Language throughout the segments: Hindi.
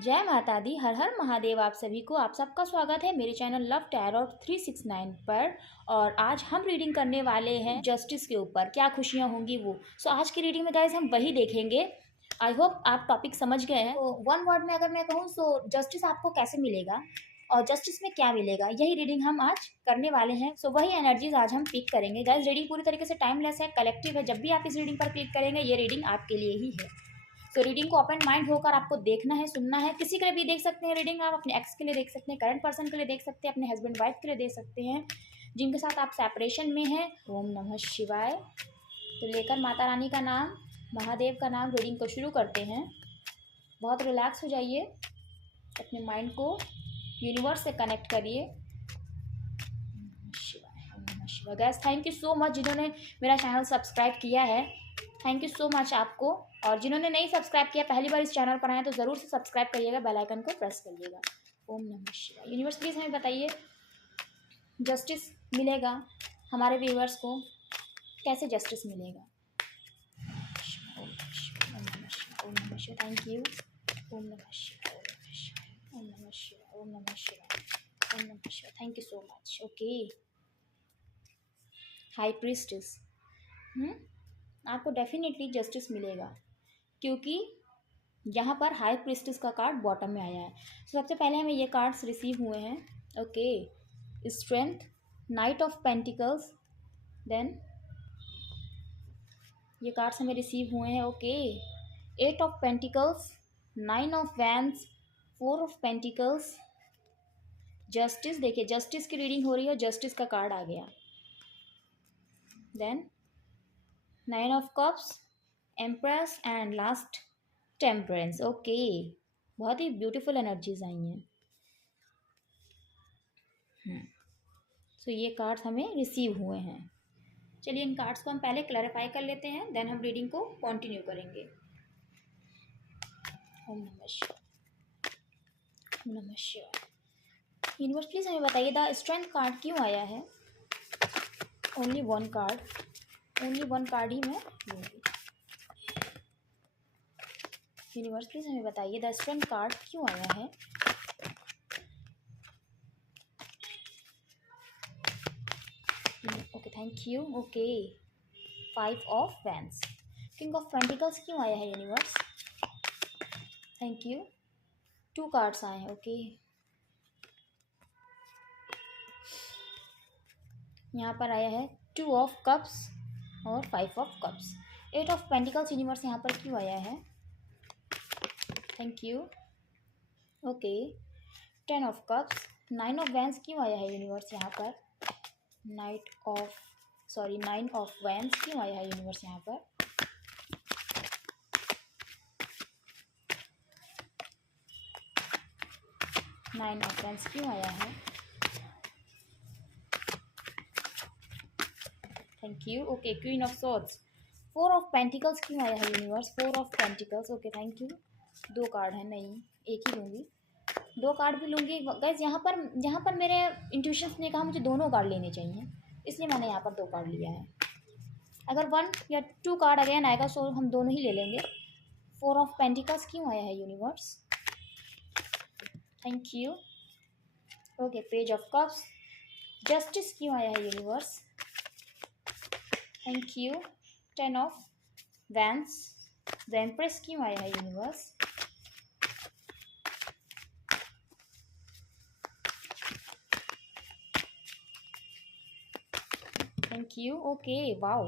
जय माता दी, हर हर महादेव। आप सभी को आप सबका स्वागत है मेरे चैनल लव टैरो 369 पर। और आज हम रीडिंग करने वाले हैं जस्टिस के ऊपर, क्या खुशियां होंगी वो। सो आज की रीडिंग में गाइस हम वही देखेंगे। आई होप आप टॉपिक समझ गए हैं। तो वन वर्ड में अगर मैं कहूँ तो जस्टिस आपको कैसे मिलेगा और जस्टिस में क्या मिलेगा, यही रीडिंग हम आज करने वाले हैं। सो वही एनर्जीज आज हम पिक करेंगे गाइस। रीडिंग पूरी तरीके से टाइमलेस है, कलेक्टिव है। जब भी आप इस रीडिंग पर क्लिक करेंगे ये रीडिंग आपके लिए ही है। तो रीडिंग को ओपन माइंड होकर आपको देखना है, सुनना है। किसी के लिए भी देख सकते हैं रीडिंग, आप अपने एक्स के लिए देख सकते हैं, करंट पर्सन के लिए देख सकते हैं, अपने हस्बैंड वाइफ के लिए देख सकते हैं, जिनके साथ आप सेपरेशन में हैं। ओम नमः शिवाय। तो लेकर माता रानी का नाम, महादेव का नाम, रीडिंग को शुरू करते हैं। बहुत रिलैक्स हो जाइए, अपने माइंड को यूनिवर्स से कनेक्ट करिए। शिवाय gas, thank you so much जिन्होंने मेरा चैनल सब्सक्राइब किया है। थैंक यू सो मच आपको। और जिन्होंने नहीं सब्सक्राइब किया, पहली बार इस चैनल पर आए तो ज़रूर से सब्सक्राइब करिएगा, बेल आइकन को प्रेस करिएगा। ओम नमः शिवाय। यूनिवर्स प्लीज़ हमें बताइए जस्टिस मिलेगा हमारे व्यूवर्स को, कैसे जस्टिस मिलेगा। ओम नमः शिवाय, ओम नमः शिवाय, ओम नमः शिवाय। Thank you. ओम नमः शिवाय, ओम नमः शिवाय, ओम नमः शिवाय, ओम नमः शिवाय। Thank you so much. Okay, high priestess, आपको डेफिनेटली जस्टिस मिलेगा क्योंकि यहाँ पर हाई प्रीस्टेस का कार्ड बॉटम में आया है। सबसे पहले हमें ये कार्ड्स रिसीव हुए हैं। Okay, strength, knight of pentacles, then ये कार्ड्स हमें रिसीव हुए हैं। Okay, 8 of pentacles, 9 of wands, 4 of pentacles, justice. देखिए जस्टिस की रीडिंग हो रही है, जस्टिस का कार्ड आ गया। Then 9 of cups, empress and last temperance. Okay, बहुत ही ब्यूटीफुल एनर्जीज आई हैं। सो ये कार्ड्स हमें रिसीव हुए हैं। चलिए इन कार्ड्स को हम पहले क्लैरिफाई कर लेते हैं, देन हम रीडिंग को कंटिन्यू करेंगे। ओम नमः शिवाय, ओम नमः शिवाय। यूनिवर्स प्लीज हमें बताइए द स्ट्रेंथ कार्ड क्यों आया है। Only one card, only one card ही मैं लूँगी। यूनिवर्स प्लीज हमें बताइए द स्ट्रेंथ कार्ड क्यों आया है। Okay, thank you. Okay, 5 of wands, king of pentacles क्यों आया है यूनिवर्स। Thank you. 2 कार्ड्स आए हैं। ओके, यहाँ पर आया है 2 ऑफ कप्स और 5 of cups. 8 of pentacles universe यहाँ पर क्यों आया है। Thank you. Okay, 10 of cups, 9 of wands क्यों आया है यूनिवर्स यहाँ पर। 9 ऑफ वैंड्स क्यों आया है यूनिवर्स यहाँ पर। 9 ऑफ वैंड्स क्यों आया है। Thank you. Okay, queen of swords, 4 of pentacles क्यों आया है universe. 4 of pentacles. Okay, thank you. 2 card है, नहीं एक ही लूँगी, 2 कार्ड भी लूँगी गाइज। यहाँ पर मेरे इंट्यूशंस ने कहा मुझे दोनों कार्ड लेने चाहिए, इसलिए मैंने यहाँ पर 2 कार्ड लिया है। अगर 1 या 2 कार्ड अगेन आएगा सो हम दोनों ही ले लेंगे। 4 ऑफ पेंटिकल्स क्यों आया है universe. Thank you. Okay, page of cups, justice क्यों आया है universe. Thank you. 10 of wands, the empress क्यों आया है universe. Thank you. Okay, wow,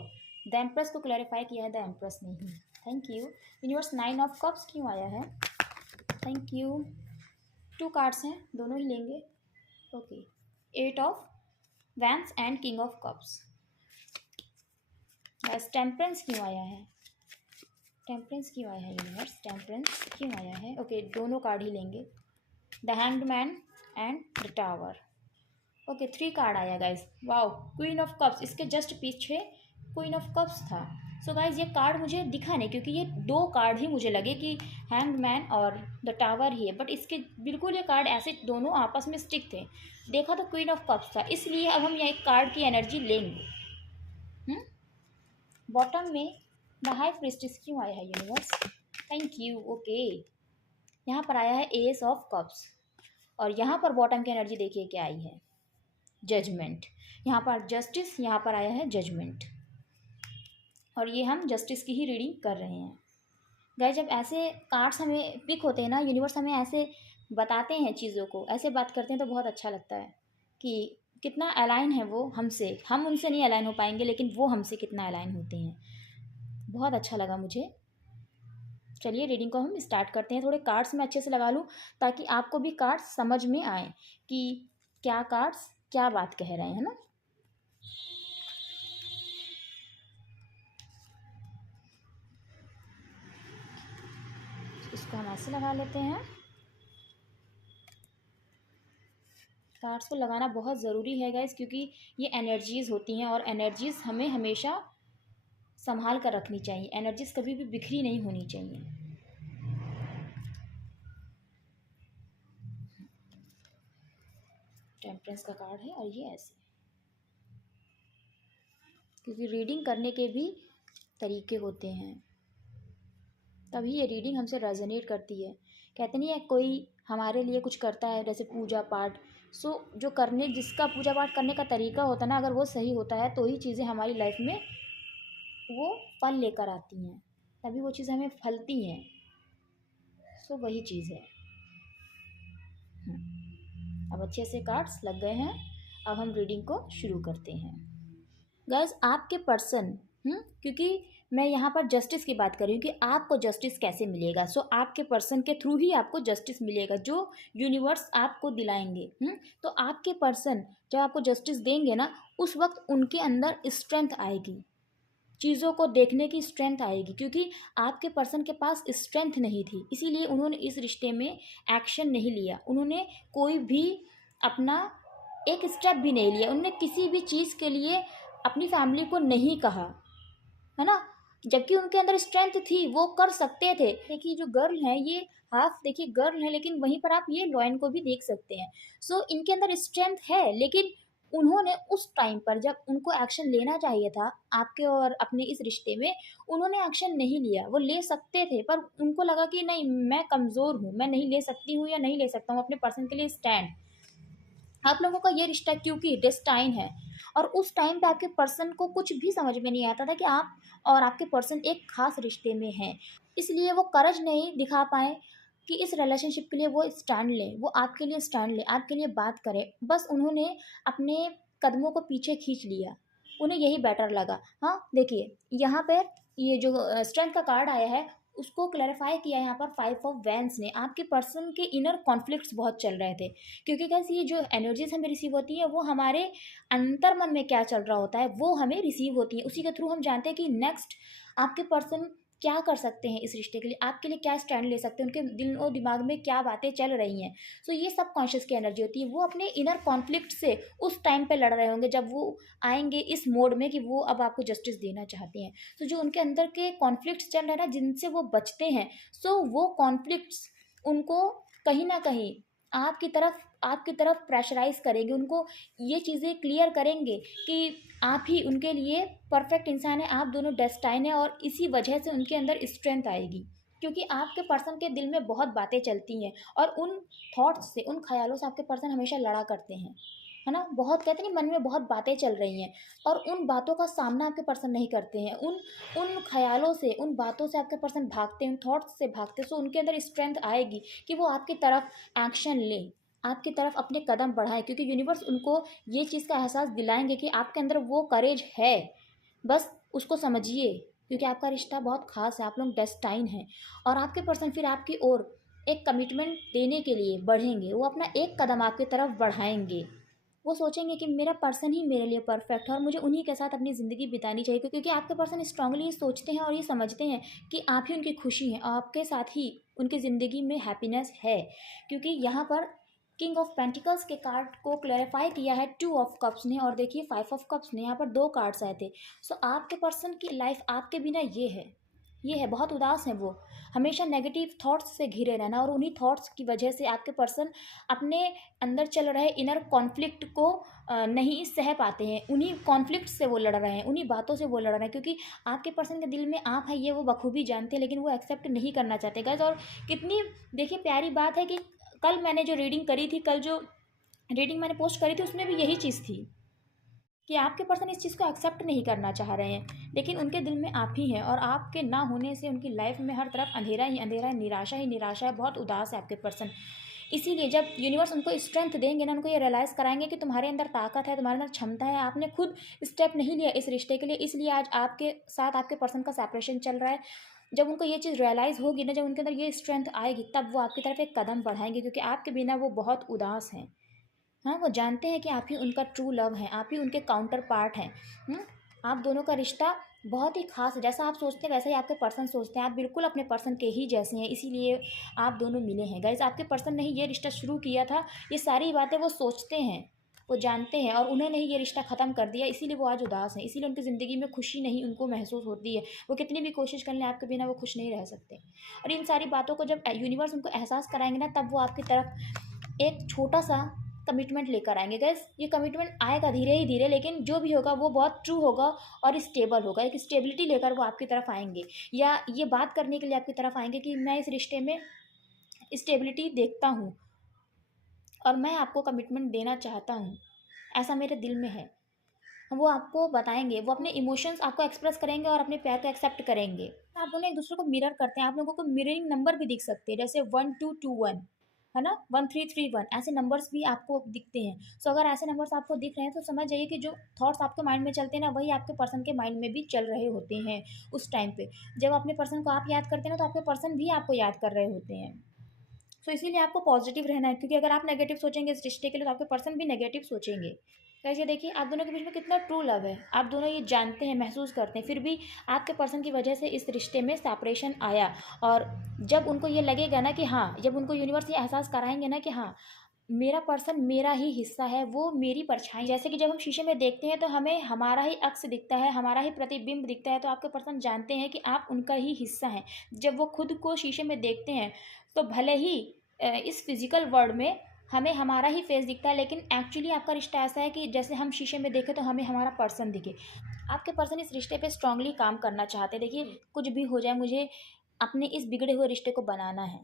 the empress को क्लैरिफाई किया है, द एम्प्रेस नहीं। Thank you universe. 9 of cups क्यों आया है। Thank you. 2 कार्ड्स हैं, दोनों ही लेंगे। Okay, 8 of wands and king of cups. बस टेम्परेंस क्यों आया है। टेम्परेंस क्यों आया है यूनिवर्स। टेम्परेंस क्यों आया है। ओके, दोनों कार्ड ही लेंगे। The hanged man and the tower. Okay, 3 card आया guys. Wow, queen of cups, इसके जस्ट पीछे क्वीन ऑफ कप्स था। सो गाइज ये कार्ड मुझे दिखा नहीं क्योंकि ये 2 कार्ड ही मुझे लगे कि हैंग्ड मैन और द टावर ही है, बट इसके बिल्कुल ये कार्ड ऐसे दोनों आपस में स्टिक थे। देखा तो क्वीन ऑफ कप्स था, इसलिए अब हम ये एक कार्ड की एनर्जी लेंगे। बॉटम में द हाई प्रीस्टेस क्यों आया है यूनिवर्स। Thank you. ओके, यहाँ पर आया है एस ऑफ कप्स, और यहाँ पर बॉटम की एनर्जी देखिए क्या आई है, जजमेंट। यहाँ पर जस्टिस, यहाँ पर आया है जजमेंट, और ये हम जस्टिस की ही रीडिंग कर रहे हैं। गाइस जब ऐसे कार्ड्स हमें पिक होते हैं ना, यूनिवर्स हमें ऐसे बताते हैं चीज़ों को, ऐसे बात करते हैं तो बहुत अच्छा लगता है कि कितना अलाइन है वो हमसे। हम उनसे नहीं अलाइन हो पाएंगे, लेकिन वो हमसे कितना अलाइन होते हैं। बहुत अच्छा लगा मुझे। चलिए रीडिंग को हम स्टार्ट करते हैं। थोड़े कार्ड्स मैं अच्छे से लगा लूँ ताकि आपको भी कार्ड्स समझ में आए कि क्या कार्ड्स क्या बात कह रहे हैं, है ना। इसको हम ऐसे लगा लेते हैं। कार्ड्स को लगाना बहुत ज़रूरी है गाइस, क्योंकि ये एनर्जीज़ होती हैं और एनर्जीज़ हमें हमेशा संभाल कर रखनी चाहिए। एनर्जीज़ कभी भी बिखरी नहीं होनी चाहिए। टेम्परेंस का कार्ड है और ये ऐसे, क्योंकि रीडिंग करने के भी तरीके होते हैं, तभी ये रीडिंग हमसे रेजोनेट करती है। कहते नहीं है कोई हमारे लिए कुछ करता है जैसे पूजा पाठ, सो जो करने जिसका पूजा पाठ करने का तरीका होता है ना, अगर वो सही होता है तो ही चीज़ें हमारी लाइफ में वो फल लेकर आती हैं, तभी वो चीज़ें हमें फलती हैं। सो वही चीज़ है। अब अच्छे से कार्ड्स लग गए हैं, अब हम रीडिंग को शुरू करते हैं। गाइस आपके पर्सन, क्योंकि मैं यहाँ पर जस्टिस की बात कर रही हूँ कि आपको जस्टिस कैसे मिलेगा। सो आपके पर्सन के थ्रू ही आपको जस्टिस मिलेगा, जो यूनिवर्स आपको दिलाएंगे। तो आपके पर्सन जब आपको जस्टिस देंगे ना, उस वक्त उनके अंदर स्ट्रेंथ आएगी, चीज़ों को देखने की स्ट्रेंथ आएगी, क्योंकि आपके पर्सन के पास स्ट्रेंथ नहीं थी, इसीलिए उन्होंने इस रिश्ते में एक्शन नहीं लिया। उन्होंने कोई भी अपना एक स्टेप भी नहीं लिया। उन्होंने किसी भी चीज़ के लिए अपनी फैमिली को नहीं कहा, है ना, जबकि उनके अंदर स्ट्रेंथ थी, वो कर सकते थे। देखिए जो गर्ल है ये हाफ, देखिए गर्ल है, लेकिन वहीं पर आप ये लॉयन को भी देख सकते हैं। सो इनके अंदर स्ट्रेंथ है, लेकिन उन्होंने उस टाइम पर जब उनको एक्शन लेना चाहिए था आपके और अपने इस रिश्ते में, उन्होंने एक्शन नहीं लिया। वो ले सकते थे पर उनको लगा कि नहीं, मैं कमज़ोर हूँ, मैं नहीं ले सकती हूँ या नहीं ले सकता हूँ अपने पर्सन के लिए स्टैंड। आप लोगों का ये रिश्ता क्योंकि डेस्टाइन है, और उस टाइम पे आपके पर्सन को कुछ भी समझ में नहीं आता था कि आप और आपके पर्सन एक खास रिश्ते में हैं, इसलिए वो करज नहीं दिखा पाए कि इस रिलेशनशिप के लिए वो स्टैंड लें, वो आपके लिए स्टैंड लें, आपके लिए बात करें। बस उन्होंने अपने कदमों को पीछे खींच लिया, उन्हें यही बेटर लगा। हाँ देखिए यहाँ पर ये जो स्ट्रेंथ का कार्ड आया है, उसको क्लैरिफाई किया यहाँ पर 5 ऑफ वैंस ने। आपके पर्सन के इनर कॉन्फ्लिक्ट्स बहुत चल रहे थे, क्योंकि कैसे ये जो एनर्जीज हमें रिसीव होती है वो हमारे अंतर मन में क्या चल रहा होता है वो हमें रिसीव होती है। उसी के थ्रू हम जानते हैं कि नेक्स्ट आपके पर्सन क्या कर सकते हैं इस रिश्ते के लिए, आपके लिए क्या स्टैंड ले सकते हैं, उनके दिल और दिमाग में क्या बातें चल रही हैं। सो ये सब कॉन्शियस की एनर्जी होती है। वो अपने इनर कॉन्फ्लिक्ट से उस टाइम पे लड़ रहे होंगे जब वो आएंगे इस मोड में कि वो अब आपको जस्टिस देना चाहते हैं। सो जो उनके अंदर के कॉन्फ्लिक्ट्स चल रहे हैं ना, जिनसे वो बचते हैं, सो वो कॉन्फ्लिक्ट्स उनको कहीं ना कहीं आपकी तरफ प्रेशराइज करेंगे, उनको ये चीज़ें क्लियर करेंगे कि आप ही उनके लिए परफेक्ट इंसान है, आप दोनों डेस्टाइन है, और इसी वजह से उनके अंदर स्ट्रेंथ आएगी। क्योंकि आपके पर्सन के दिल में बहुत बातें चलती हैं, और उन थॉट्स से, उन ख्यालों से आपके पर्सन हमेशा लड़ा करते हैं, है ना। बहुत कहते नहीं मन में बहुत बातें चल रही हैं, और उन बातों का सामना आपके पर्सन नहीं करते हैं। उन उन ख्यालों से, उन बातों से आपके पर्सन भागते हैं, उन थॉट्स से भागते हैं। सो उनके अंदर स्ट्रेंथ आएगी कि वो आपकी तरफ एक्शन लें, आपकी तरफ अपने कदम बढ़ाएं, क्योंकि यूनिवर्स उनको ये चीज़ का एहसास दिलाएंगे कि आपके अंदर वो करेज है, बस उसको समझिए। क्योंकि आपका रिश्ता बहुत खास है, आप लोग डेस्टाइन हैं, और आपके पर्सन फिर आपकी ओर एक कमिटमेंट देने के लिए बढ़ेंगे। वो अपना एक कदम आपकी तरफ बढ़ाएंगे। वो सोचेंगे कि मेरा पर्सन ही मेरे लिए परफेक्ट है और मुझे उन्हीं के साथ अपनी ज़िंदगी बितानी चाहिए, क्योंकि आपके पर्सन स्ट्रांगली सोचते हैं और ये समझते हैं कि आप ही उनकी खुशी हैं, आपके साथ ही उनकी ज़िंदगी में हैप्पीनेस है। क्योंकि यहाँ पर किंग ऑफ पेंटिकल्स के कार्ड को क्लैरिफाई किया है 2 ऑफ कप्स ने, और देखिए 5 ऑफ कप्स ने। यहाँ पर 2 कार्ड्स आए थे। सो आपके पर्सन की लाइफ आपके बिना ये है, ये है, बहुत उदास हैं वो। हमेशा नेगेटिव थॉट्स से घिरे रहना, और उन्हीं थॉट्स की वजह से आपके पर्सन अपने अंदर चल रहे इनर कॉन्फ्लिक्ट को नहीं सह पाते हैं। उन्हीं कॉन्फ्लिक्ट से वो लड़ रहे हैं, उन्हीं बातों से वो लड़ रहे हैं, क्योंकि आपके पर्सन के दिल में आप हैं ये वो बखूबी जानते हैं, लेकिन वो एक्सेप्ट नहीं करना चाहते गाइस। और कितनी देखिए प्यारी बात है कि कल मैंने जो रीडिंग करी थी, कल जो रीडिंग मैंने पोस्ट करी थी, उसमें भी यही चीज़ थी कि आपके पर्सन इस चीज़ को एक्सेप्ट नहीं करना चाह रहे हैं, लेकिन उनके दिल में आप ही हैं, और आपके ना होने से उनकी लाइफ में हर तरफ अंधेरा ही अंधेरा है, निराशा ही निराशा है, बहुत उदास है आपके पर्सन। इसीलिए जब यूनिवर्स उनको स्ट्रेंथ देंगे ना, उनको ये रियलाइज़ कराएंगे कि तुम्हारे अंदर ताकत है, तुम्हारे अंदर क्षमता है, आपने खुद स्टेप नहीं लिया इस रिश्ते के लिए, इसलिए आज आपके साथ आपके पर्सन का सेपरेशन चल रहा है। जब उनको ये चीज़ रियलाइज़ होगी ना, जब उनके अंदर ये स्ट्रेंथ आएगी, तब वो आपकी तरफ एक कदम बढ़ाएंगे, क्योंकि आपके बिना वो बहुत उदास हैं। हाँ, वो जानते हैं कि आप ही उनका ट्रू लव हैं, आप ही उनके काउंटर पार्ट हैं। आप दोनों का रिश्ता बहुत ही ख़ास है, जैसा आप सोचते हैं वैसा ही आपके पर्सन सोचते हैं, आप बिल्कुल अपने पर्सन के ही जैसे हैं, इसीलिए आप दोनों मिले हैं। गाइस, आपके पर्सन ने ही ये रिश्ता शुरू किया था, ये सारी बातें वो सोचते हैं, वो जानते हैं, और उन्होंने ही ये रिश्ता ख़त्म कर दिया, इसीलिए वो आज उदास हैं, इसीलिए उनकी ज़िंदगी में खुशी नहीं उनको महसूस होती है। वो कितनी भी कोशिश कर लें, आपके बिना वो खुश नहीं रह सकते। और इन सारी बातों को जब यूनिवर्स उनको एहसास कराएंगे ना, तब वो आपकी तरफ एक छोटा सा कमिटमेंट लेकर आएंगे। गैस, ये कमिटमेंट आएगा धीरे ही धीरे, लेकिन जो भी होगा वो बहुत ट्रू होगा और स्टेबल होगा। एक स्टेबिलिटी लेकर वो आपकी तरफ आएंगे, या ये बात करने के लिए आपकी तरफ आएंगे कि मैं इस रिश्ते में स्टेबिलिटी देखता हूँ और मैं आपको कमिटमेंट देना चाहता हूँ, ऐसा मेरे दिल में है। वो आपको बताएंगे, वो अपने इमोशंस आपको एक्सप्रेस करेंगे और अपने प्यार को एक्सेप्ट करेंगे। आप दोनों एक दूसरे को मिरर करते हैं, आप लोगों को मिररिंग नंबर भी दिख सकते हैं, जैसे 1221 है ना, 1331, ऐसे नंबर्स भी आपको दिखते हैं। सो अगर ऐसे नंबर्स आपको दिख रहे हैं तो समझ जाइए कि जो थॉट्स आपके माइंड में चलते हैं ना, वही आपके पर्सन के माइंड में भी चल रहे होते हैं उस टाइम पे। जब अपने पर्सन को आप याद करते हैं ना, तो आपके पर्सन भी आपको याद कर रहे होते हैं। सो इसीलिए आपको पॉजिटिव रहना है, क्योंकि अगर आप नेगेटिव सोचेंगे इस रिश्ते के लिए, तो आपके पर्सन भी नेगेटिव सोचेंगे। वैसे देखिए, आप दोनों के बीच में कितना ट्रू लव है, आप दोनों ये जानते हैं, महसूस करते हैं, फिर भी आपके पर्सन की वजह से इस रिश्ते में सेपरेशन आया। और जब उनको ये लगेगा ना कि हाँ, जब उनको यूनिवर्स ये एहसास कराएंगे ना कि हाँ, मेरा पर्सन मेरा ही हिस्सा है, वो मेरी परछाई, जैसे कि जब हम शीशे में देखते हैं तो हमें हमारा ही अक्स दिखता है, हमारा ही प्रतिबिंब दिखता है, तो आपके पर्सन जानते हैं कि आप उनका ही हिस्सा हैं। जब वो खुद को शीशे में देखते हैं, तो भले ही इस फिजिकल वर्ल्ड में हमें हमारा ही फेस दिखता है, लेकिन एक्चुअली आपका रिश्ता ऐसा है कि जैसे हम शीशे में देखें तो हमें हमारा पर्सन दिखे। आपके पर्सन इस रिश्ते पे स्ट्रांगली काम करना चाहते हैं। देखिए, कुछ भी हो जाए, मुझे अपने इस बिगड़े हुए रिश्ते को बनाना है,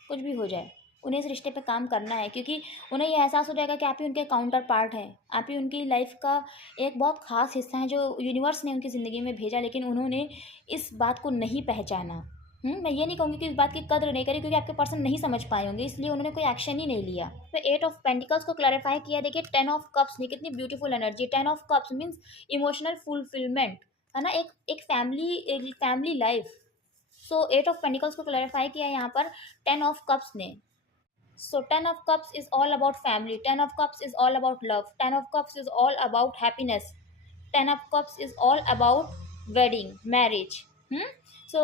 कुछ भी हो जाए उन्हें इस रिश्ते पे काम करना है, क्योंकि उन्हें ये एहसास हो जाएगा कि आप ही उनके काउंटर पार्ट हैं, आप ही उनकी लाइफ का एक बहुत ख़ास हिस्सा है जो यूनिवर्स ने उनकी ज़िंदगी में भेजा, लेकिन उन्होंने इस बात को नहीं पहचाना। मैं ये नहीं कहूँगी कि इस बात की कद्र नहीं करी, क्योंकि आपके पर्सन नहीं समझ पाए होंगे, इसलिए उन्होंने कोई एक्शन ही नहीं लिया। तो 8 ऑफ पेंटिकल्स को क्लैरिफाई किया। देखिए, 10 ऑफ कप्स ने कितनी beautiful energy. 10 of cups means emotional fulfilment, है ना, एक family life. So 8 of pentacles को क्लैरिफाई किया यहाँ पर 10 ऑफ कप्स ने। So 10 of cups is all about family, 10 of cups is all about love, 10 of cups is all about happiness, 10 of cups is all about wedding, marriage. So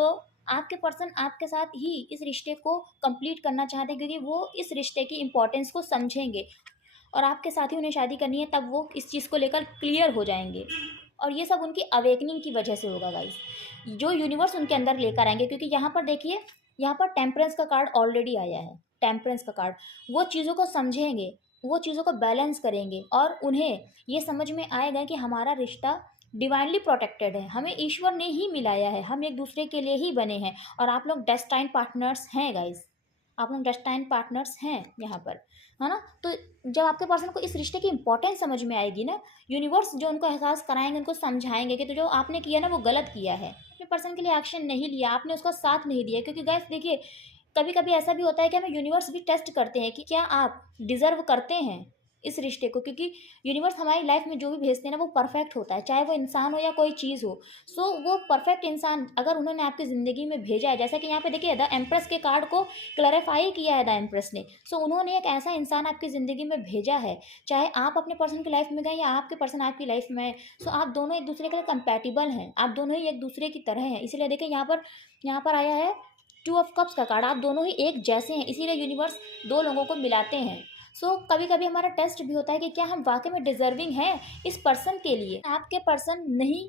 आपके पर्सन आपके साथ ही इस रिश्ते को कंप्लीट करना चाहते हैं, क्योंकि वो इस रिश्ते की इम्पोर्टेंस को समझेंगे, और आपके साथ ही उन्हें शादी करनी है, तब वो इस चीज़ को लेकर क्लियर हो जाएंगे। और ये सब उनकी अवेकनिंग की वजह से होगा गाइस, जो यूनिवर्स उनके अंदर लेकर आएंगे। क्योंकि यहाँ पर देखिए, यहाँ पर टेम्परेंस का कार्ड ऑलरेडी आया है। टेम्परेंस का कार्ड, वो चीज़ों को समझेंगे, वो चीज़ों को बैलेंस करेंगे, और उन्हें ये समझ में आएगा कि हमारा रिश्ता डिवाइनली प्रोटेक्टेड है, हमें ईश्वर ने ही मिलाया है, हम एक दूसरे के लिए ही बने हैं, और आप लोग डेस्टाइन पार्टनर्स हैं गाइस, आप लोग डेस्टाइन पार्टनर्स हैं यहाँ पर, है ना। तो जब आपके पर्सन को इस रिश्ते की इंपॉर्टेंस समझ में आएगी ना, यूनिवर्स जो उनको एहसास कराएंगे, उनको समझाएंगे कि तो जो आपने किया ना वो गलत किया है, अपने पर्सन के लिए एक्शन नहीं लिया, आपने उसका साथ नहीं दिया। क्योंकि गाइस देखिए, कभी कभी ऐसा भी होता है कि हमें यूनिवर्स भी टेस्ट करते हैं कि क्या आप डिज़र्व करते हैं इस रिश्ते को, क्योंकि यूनिवर्स हमारी लाइफ में जो भी भेजते हैं ना, वो परफेक्ट होता है, चाहे वो इंसान हो या कोई चीज़ हो। सो वो परफेक्ट इंसान अगर उन्होंने आपकी ज़िंदगी में भेजा है, जैसा कि यहाँ पे देखिए द एम्प्रेस के कार्ड को क्लैरिफाई किया है द एम्प्रेस ने। सो उन्होंने एक ऐसा इंसान आपकी ज़िंदगी में भेजा है, चाहे आप अपने पर्सन की लाइफ में गए या आपके पर्सन आपकी लाइफ में है। सो आप दोनों एक दूसरे के लिए कंपैटिबल हैं, आप दोनों ही एक दूसरे की तरह हैं। इसीलिए देखिए यहाँ पर आया है 2 ऑफ कप्स का कार्ड, आप दोनों ही एक जैसे हैं, इसीलिए यूनिवर्स दो लोगों को मिलाते हैं। सो कभी कभी हमारा टेस्ट भी होता है कि क्या हम वाकई में डिजर्विंग हैं इस पर्सन के लिए। आपके पर्सन नहीं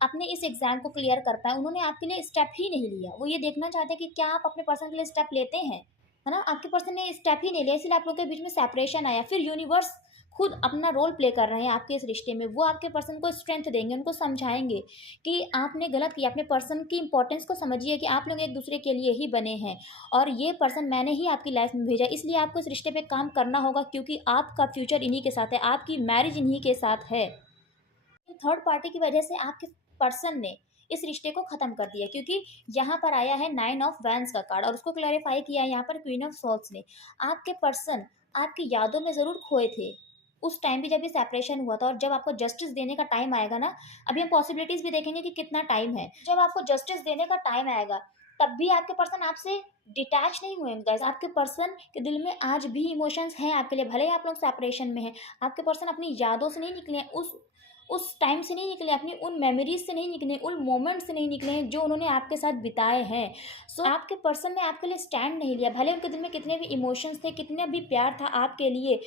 अपने इस एग्ज़ाम को क्लियर कर पाएँ, उन्होंने आपके लिए स्टेप ही नहीं लिया। वो ये देखना चाहते हैं कि क्या आप अपने पर्सन के लिए स्टेप लेते हैं, है ना? आपके पर्सन ने स्टेप ही नहीं लिया, इसीलिए आप लोगों के बीच में सेपरेशन आया। फिर यूनिवर्स खुद अपना रोल प्ले कर रहे हैं आपके इस रिश्ते में। वो आपके पर्सन को स्ट्रेंथ देंगे, उनको समझाएँगे कि आपने गलत किया। अपने पर्सन की इम्पोर्टेंस को समझिए कि आप लोग एक-दूसरे के लिए ही बने हैं और ये पर्सन मैंने ही आपकी लाइफ़ में भेजा, इसलिए आपको इस रिश्ते पे काम करना होगा क्योंकि आपका फ्यूचर इन्हीं के साथ है, आपकी मैरिज इन्हीं के साथ है। थर्ड पार्टी की वजह से आपके पर्सन ने इस रिश्ते को खत्म कर दिया क्योंकि यहाँ पर आया है नाइन ऑफ वैंस का कार्ड और उसको क्लैरिफाई किया है यहाँ पर क्वीन ऑफ सॉर्ड्स ने। आपके पर्सन आपकी यादों में ज़रूर खोए थे उस टाइम भी जब ये सेपरेशन हुआ था और जब आपको जस्टिस देने का टाइम आएगा ना, अभी हम पॉसिबिलिटीज भी देखेंगे कि कितना टाइम है। जब आपको जस्टिस देने का टाइम आएगा तब भी आपके पर्सन आपसे डिटैच नहीं हुए गाइस। आपके पर्सन के दिल में आज भी इमोशंस हैं आपके लिए, भले ही आप लोग सेपरेशन में हैं। आपके पर्सन अपनी यादों से नहीं निकले, उस टाइम से नहीं निकले, अपनी उन मेमोरीज से नहीं निकले, उन मोमेंट से नहीं निकले हैं जो उन्होंने आपके साथ बिताए हैं। सो आपके पर्सन ने आपके लिए स्टैंड नहीं लिया, भले उनके दिल में कितने भी इमोशंस थे, कितने भी प्यार था आपके लिए।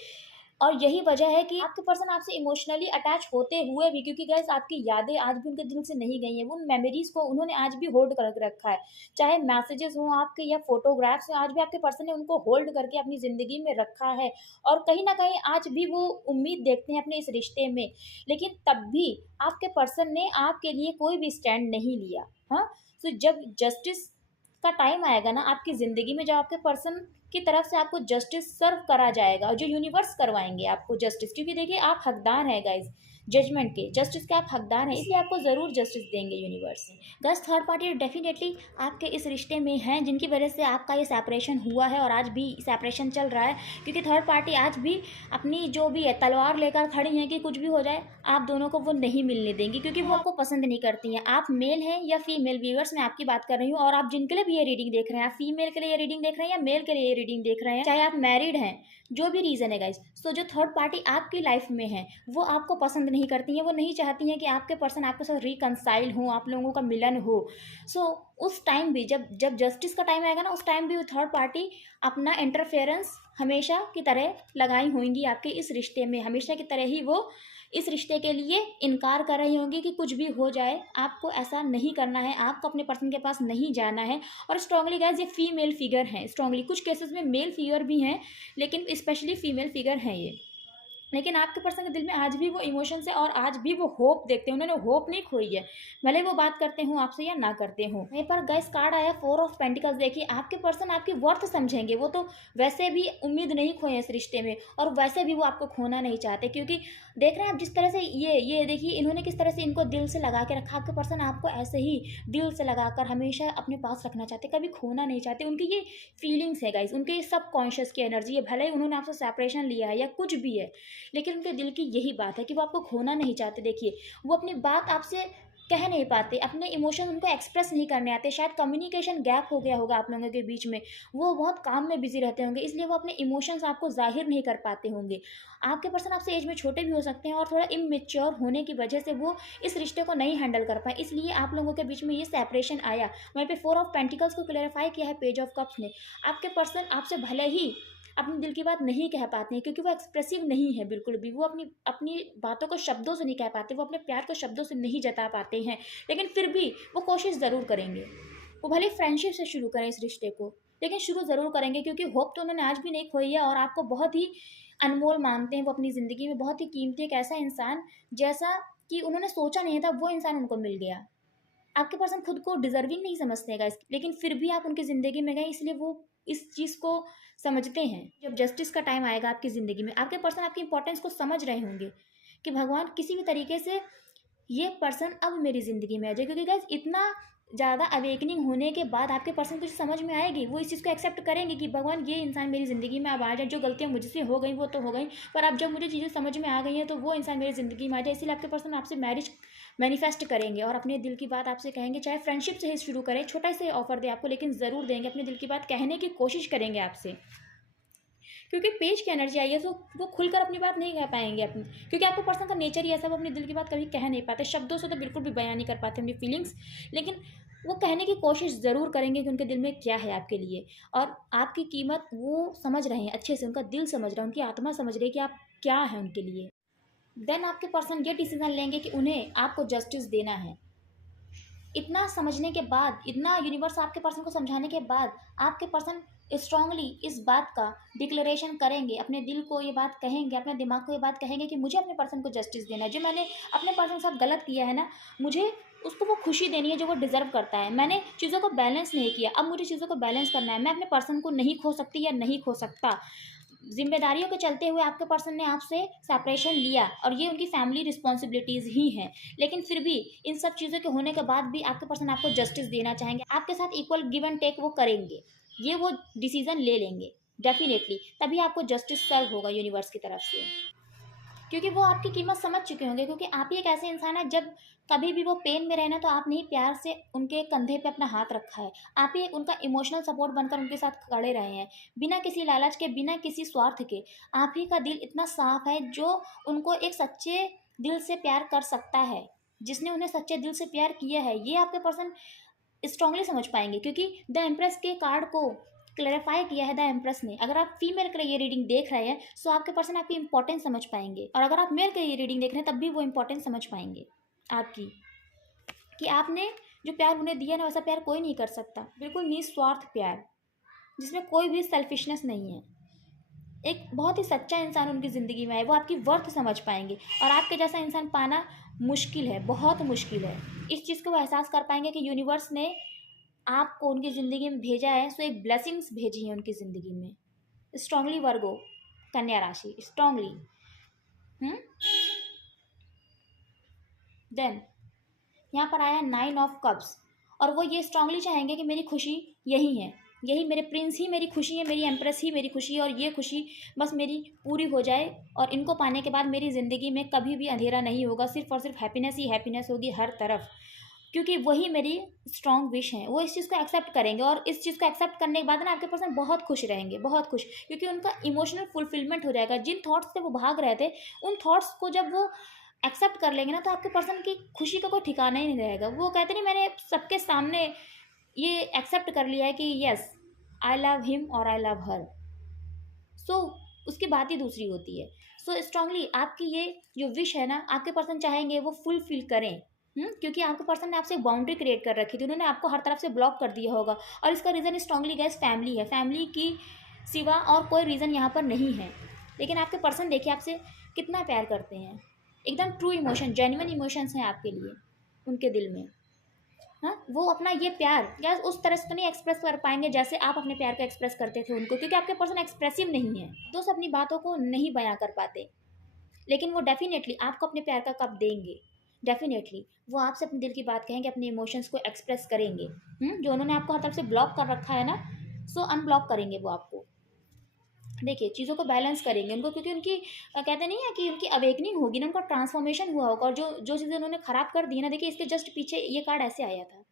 और यही वजह है कि आपके पर्सन आपसे इमोशनली अटैच होते हुए भी, क्योंकि गाइस आपकी यादें आज भी उनके दिल से नहीं गई हैं, उन मेमोरीज को उन्होंने आज भी होल्ड करके रखा है। चाहे मैसेजेस हों आपके या फोटोग्राफ्स हों, आज भी आपके पर्सन ने उनको होल्ड करके अपनी ज़िंदगी में रखा है और कहीं न कहीं आज भी वो उम्मीद देखते हैं अपने इस रिश्ते में। लेकिन तब भी आपके पर्सन ने आपके लिए कोई भी स्टैंड नहीं लिया। हाँ? तो जब जस्टिस का टाइम आएगा ना आपकी ज़िंदगी में, जब आपके पर्सन की तरफ से आपको जस्टिस सर्व करा जाएगा, जो यूनिवर्स करवाएंगे आपको जस्टिस, क्योंकि देखिए आप हकदार हैं गाइज जजमेंट के, जस्टिस के आप हकदार हैं, इसलिए आपको ज़रूर जस्टिस देंगे यूनिवर्स। दस थर्ड पार्टी डेफिनेटली आपके इस रिश्ते में हैं जिनकी वजह से आपका ये सेपरेशन हुआ है और आज भी सेपरेशन चल रहा है, क्योंकि थर्ड पार्टी आज भी अपनी जो भी है तलवार लेकर खड़ी हैं कि कुछ भी हो जाए आप दोनों को वो नहीं मिलने देंगी, क्योंकि वो आपको पसंद नहीं करती हैं। आप मेल हैं या फीमेल, व्यूअर्स मैं आपकी बात कर रही हूँ, और आप जिनके लिए भी ये रीडिंग देख रहे हैं, आप फीमेल के लिए ये रीडिंग देख रहे हैं या मेल के लिए ये रीडिंग देख रहे हैं, चाहे आप मैरिड हैं, जो भी रीज़न है गाइज, तो जो थर्ड पार्टी आपकी लाइफ में है वो आपको पसंद नहीं करती हैं, वो नहीं चाहती हैं कि आपके पर्सन आपके साथ रिकनसाइल हो, आप लोगों का मिलन हो। सो उस टाइम भी जब जब जस्टिस का टाइम आएगा ना, उस टाइम भी वो थर्ड पार्टी अपना इंटरफेरेंस हमेशा की तरह लगाई होंगी आपके इस रिश्ते में, हमेशा की तरह ही वो इस रिश्ते के लिए इनकार कर रही होंगी कि कुछ भी हो जाए आपको ऐसा नहीं करना है, आपको अपने पर्सन के पास नहीं जाना है। और स्ट्रांगली गाइज ये फीमेल फिगर हैं, स्ट्रांगली कुछ केसेस में मेल फिगर भी हैं लेकिन स्पेशली फीमेल फिगर हैं ये। लेकिन आपके पर्सन के दिल में आज भी वो इमोशंस है और आज भी वो होप देखते हैं, उन्होंने होप नहीं खोई है, भले वो बात करते हों आपसे या ना करते हों। वहीं पर गाइस कार्ड आया फोर ऑफ पेंटिकल्स। देखिए आपके पर्सन आपकी वर्थ समझेंगे, वो तो वैसे भी उम्मीद नहीं खोए इस रिश्ते में और वैसे भी वो आपको खोना नहीं चाहते, क्योंकि देख रहे हैं आप जिस तरह से ये देखिए इन्होंने किस तरह से इनको दिल से लगा के रखा। आपके पर्सन आपको ऐसे ही दिल से लगाकर हमेशा अपने पास रखना चाहते, कभी खोना नहीं चाहते। उनकी ये फीलिंग्स है गाइस, उनके सब कॉन्शियस की एनर्जी है, भले ही उन्होंने आपसे सेपरेशन लिया है या कुछ भी है, लेकिन उनके दिल की यही बात है कि वो आपको खोना नहीं चाहते। देखिए वो अपनी बात आपसे कह नहीं पाते, अपने इमोशन उनको एक्सप्रेस नहीं करने आते, शायद कम्युनिकेशन गैप हो गया होगा आप लोगों के बीच में, वो बहुत काम में बिजी रहते होंगे, इसलिए वो अपने इमोशंस आपको जाहिर नहीं कर पाते होंगे। आपके पर्सन आपसे एज में छोटे भी हो सकते हैं और थोड़ा इमेच्योर होने की वजह से वो इस रिश्ते को नहीं हैंडल कर पाए, इसलिए आप लोगों के बीच में ये सेपरेशन आया। वहीं पे फोर ऑफ पेंटिकल्स को क्लेरिफाई किया है पेज ऑफ कप्स ने। आपके पर्सन आपसे भले ही अपने दिल की बात नहीं कह पाते हैं क्योंकि वो एक्सप्रेसिव नहीं है बिल्कुल भी, वो अपनी अपनी बातों को शब्दों से नहीं कह पाते, वो अपने प्यार को शब्दों से नहीं जता पाते हैं, लेकिन फिर भी वो कोशिश ज़रूर करेंगे। वो भले फ्रेंडशिप से शुरू करें इस रिश्ते को, लेकिन शुरू ज़रूर करेंगे क्योंकि होप तो उन्होंने आज भी नहीं खोई है और आपको बहुत ही अनमोल मानते हैं वो अपनी ज़िंदगी में, बहुत ही कीमती एक ऐसा इंसान जैसा कि उन्होंने सोचा नहीं था वो इंसान उनको मिल गया। आपके पर्सन खुद को डिजर्विंग नहीं समझते हैं गाइस, लेकिन फिर भी आप उनकी ज़िंदगी में गए इसलिए वो इस चीज़ को समझते हैं। जब जस्टिस का टाइम आएगा आपकी ज़िंदगी में, आपके पर्सन आपकी इंपॉर्टेंस को समझ रहे होंगे कि भगवान किसी भी तरीके से ये पर्सन अब मेरी ज़िंदगी में आ जाए, क्योंकि गाइस इतना ज़्यादा अवेकनिंग होने के बाद आपके पर्सन को समझ में आएगी, वो इस चीज़ को एक्सेप्ट करेंगे कि भगवान ये इंसान मेरी ज़िंदगी में अब आ जाए, जो गलतियाँ मुझसे हो गई वो तो हो गई, पर अब जब मुझे चीज़ें समझ में आ गई हैं तो वो इंसान मेरी ज़िंदगी में आ जाए। इसीलिए आपके पर्सन आपसे मैरिज मैनिफेस्ट करेंगे और अपने दिल की बात आपसे कहेंगे, चाहे फ्रेंडशिप से ही शुरू करें, छोटा से ऑफर दे आपको, लेकिन ज़रूर देंगे, अपने दिल की बात कहने की कोशिश करेंगे आपसे, क्योंकि पेज की एनर्जी आई है तो वो खुलकर अपनी बात नहीं कह पाएंगे अपनी, क्योंकि आपको पर्सन का नेचर ही ऐसा, वो अपने दिल की बात कभी कह नहीं पाते, शब्दों से तो बिल्कुल भी बयान नहीं कर पाते अपनी फीलिंग्स, लेकिन वो कहने की कोशिश ज़रूर करेंगे कि उनके दिल में क्या है आपके लिए और आपकी कीमत वो समझ रहे हैं अच्छे से, उनका दिल समझ रहा है, उनकी आत्मा समझ रही है कि आप क्या है उनके लिए। देन आपके पर्सन ये डिसीजन लेंगे कि उन्हें आपको जस्टिस देना है, इतना समझने के बाद, इतना यूनिवर्स आपके पर्सन को समझाने के बाद, आपके पर्सन स्ट्रांगली इस बात का डिक्लेरेशन करेंगे, अपने दिल को ये बात कहेंगे, अपने दिमाग को ये बात कहेंगे कि मुझे अपने पर्सन को जस्टिस देना है। जो मैंने अपने पर्सन के साथ गलत किया है ना, मुझे उसको वो खुशी देनी है जो वो डिजर्व करता है। मैंने चीज़ों को बैलेंस नहीं किया, अब मुझे चीज़ों को बैलेंस करना है। मैं अपने पर्सन को नहीं खो सकती या नहीं खो सकता। जिम्मेदारियों के चलते हुए आपके पर्सन ने आपसे सेपरेशन लिया और ये उनकी फैमिली रिस्पॉन्सिबिलिटीज़ ही हैं, लेकिन फिर भी इन सब चीज़ों के होने के बाद भी आपके पर्सन आपको जस्टिस देना चाहेंगे, आपके साथ इक्वल गिव एंड टेक वो करेंगे, ये वो डिसीजन ले लेंगे डेफिनेटली। तभी आपको जस्टिस सर्व होगा यूनिवर्स की तरफ से, क्योंकि वो आपकी कीमत समझ चुके होंगे। क्योंकि आप ही एक ऐसे इंसान है, जब कभी भी वो पेन में रहना तो आपने ही प्यार से उनके कंधे पे अपना हाथ रखा है, आप ही उनका इमोशनल सपोर्ट बनकर उनके साथ खड़े रहे हैं, बिना किसी लालच के, बिना किसी स्वार्थ के। आप ही का दिल इतना साफ है जो उनको एक सच्चे दिल से प्यार कर सकता है, जिसने उन्हें सच्चे दिल से प्यार किया है, ये आपके पर्सन स्ट्रांगली समझ पाएंगे। क्योंकि द एम्प्रेस के कार्ड को क्लैरिफाई किया है द एम्प्रेस ने। अगर आप फीमेल के लिए ये रीडिंग देख रहे हैं तो आपके पर्सन आपकी इंपॉर्टेंस समझ पाएंगे, और अगर आप मेल के लिए रीडिंग देख रहे हैं तब भी वो इंपॉर्टेंस समझ पाएंगे आपकी, कि आपने जो प्यार उन्हें दिया ना वैसा प्यार कोई नहीं कर सकता। बिल्कुल निस्वार्थ प्यार जिसमें कोई भी सेल्फिशनेस नहीं है। एक बहुत ही सच्चा इंसान उनकी ज़िंदगी में है, वो आपकी वर्थ समझ पाएंगे, और आपके जैसा इंसान पाना मुश्किल है, बहुत मुश्किल है। इस चीज़ को वो एहसास कर पाएंगे कि यूनिवर्स ने आपको उनकी ज़िंदगी में भेजा है, सो एक ब्लेसिंग्स भेजी हैं उनकी ज़िंदगी में। स्ट्रांगली वर्गो, कन्या राशि, स्ट्रांगली। देन यहाँ पर आया 9 ऑफ कप्स, और वो ये स्ट्रांगली चाहेंगे कि मेरी खुशी यही है, यही मेरे प्रिंस ही मेरी खुशी है, मेरी एम्प्रेस ही मेरी खुशी है, और ये खुशी बस मेरी पूरी हो जाए, और इनको पाने के बाद मेरी ज़िंदगी में कभी भी अंधेरा नहीं होगा, सिर्फ और सिर्फ हैप्पीनेस ही हैप्पीनेस होगी हर तरफ। क्योंकि वही मेरी स्ट्रॉन्ग विश है, वो इस चीज़ को एक्सेप्ट करेंगे, और इस चीज़ को एक्सेप्ट करने के बाद ना आपके पर्सन बहुत खुश रहेंगे, बहुत खुश, क्योंकि उनका इमोशनल फुलफिलमेंट हो जाएगा। जिन थॉट्स से वो भाग रहे थे, उन थॉट्स को जब वो एक्सेप्ट कर लेंगे ना, तो आपके पर्सन की खुशी का कोई ठिकाना ही नहीं रहेगा। वो कहते नहीं, मैंने सबके सामने ये एक्सेप्ट कर लिया है कि यस, आई लव हिम और आई लव हर, सो उसकी बात ही दूसरी होती है। सो स्ट्रांगली आपकी ये जो विश है ना, आपके पर्सन चाहेंगे वो फुलफिल करें। क्योंकि आपके पर्सन ने आपसे एक बाउंड्री क्रिएट कर रखी थी, उन्होंने आपको हर तरफ से ब्लॉक कर दिया होगा, और इसका रीज़न स्ट्रांगली गैस फैमिली है। फैमिली की सिवा और कोई रीज़न यहाँ पर नहीं है। लेकिन आपके पर्सन देखिए आपसे कितना प्यार करते हैं, एकदम ट्रू इमोशन, जेन्युइन इमोशंस हैं आपके लिए उनके दिल में। हाँ, वो अपना ये प्यार या उस तरह से तो नहीं एक्सप्रेस कर पाएंगे जैसे आप अपने प्यार को एक्सप्रेस करते थे उनको, क्योंकि आपके पर्सन एक्सप्रेसिव नहीं है, दोस्त अपनी बातों को नहीं बयां कर पाते। लेकिन वो डेफिनेटली आपको अपने प्यार का कप देंगे, डेफिनेटली वो आपसे अपने दिल की बात कहेंगे, अपने इमोशंस को एक्सप्रेस करेंगे। जो उन्होंने आपको हर तरफ से ब्लॉक कर रखा है ना, सो अनब्लॉक करेंगे वो आपको। देखिए चीज़ों को बैलेंस करेंगे उनको, क्योंकि उनकी कहते नहीं है कि उनकी अवेकनिंग होगी ना, उनका ट्रांसफॉर्मेशन हुआ होगा, और जो जो चीज़ें उन्होंने ख़राब कर दी ना, देखिए इसके जस्ट पीछे ये कार्ड ऐसे आया था,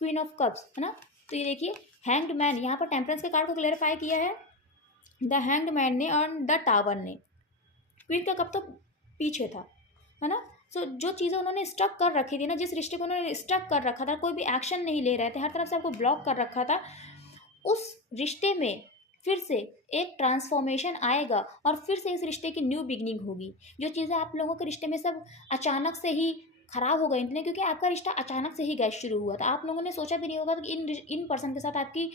क्वीन ऑफ कप्स, है ना। तो ये देखिए हैंग्ड मैन, यहाँ पर टेम्परेंस के कार्ड को क्लेरिफाई किया है द हैंग्ड मैन ने और द टावर ने। क्वीन का कप तो पीछे था, है ना। सो जो चीज़ें उन्होंने स्टक कर रखी थी ना, जिस रिश्ते को उन्होंने स्टक कर रखा था, कोई भी एक्शन नहीं ले रहे थे, हर तरफ से आपको ब्लॉक कर रखा था, उस रिश्ते में फिर से एक ट्रांसफॉर्मेशन आएगा, और फिर से इस रिश्ते की न्यू बिगनिंग होगी। जो चीज़ें आप लोगों के रिश्ते में सब अचानक से ही खराब हो गई थी, क्योंकि आपका रिश्ता अचानक से ही गैस शुरू हुआ था, आप लोगों ने सोचा भी नहीं होगा कि इन पर्सन के साथ आपकी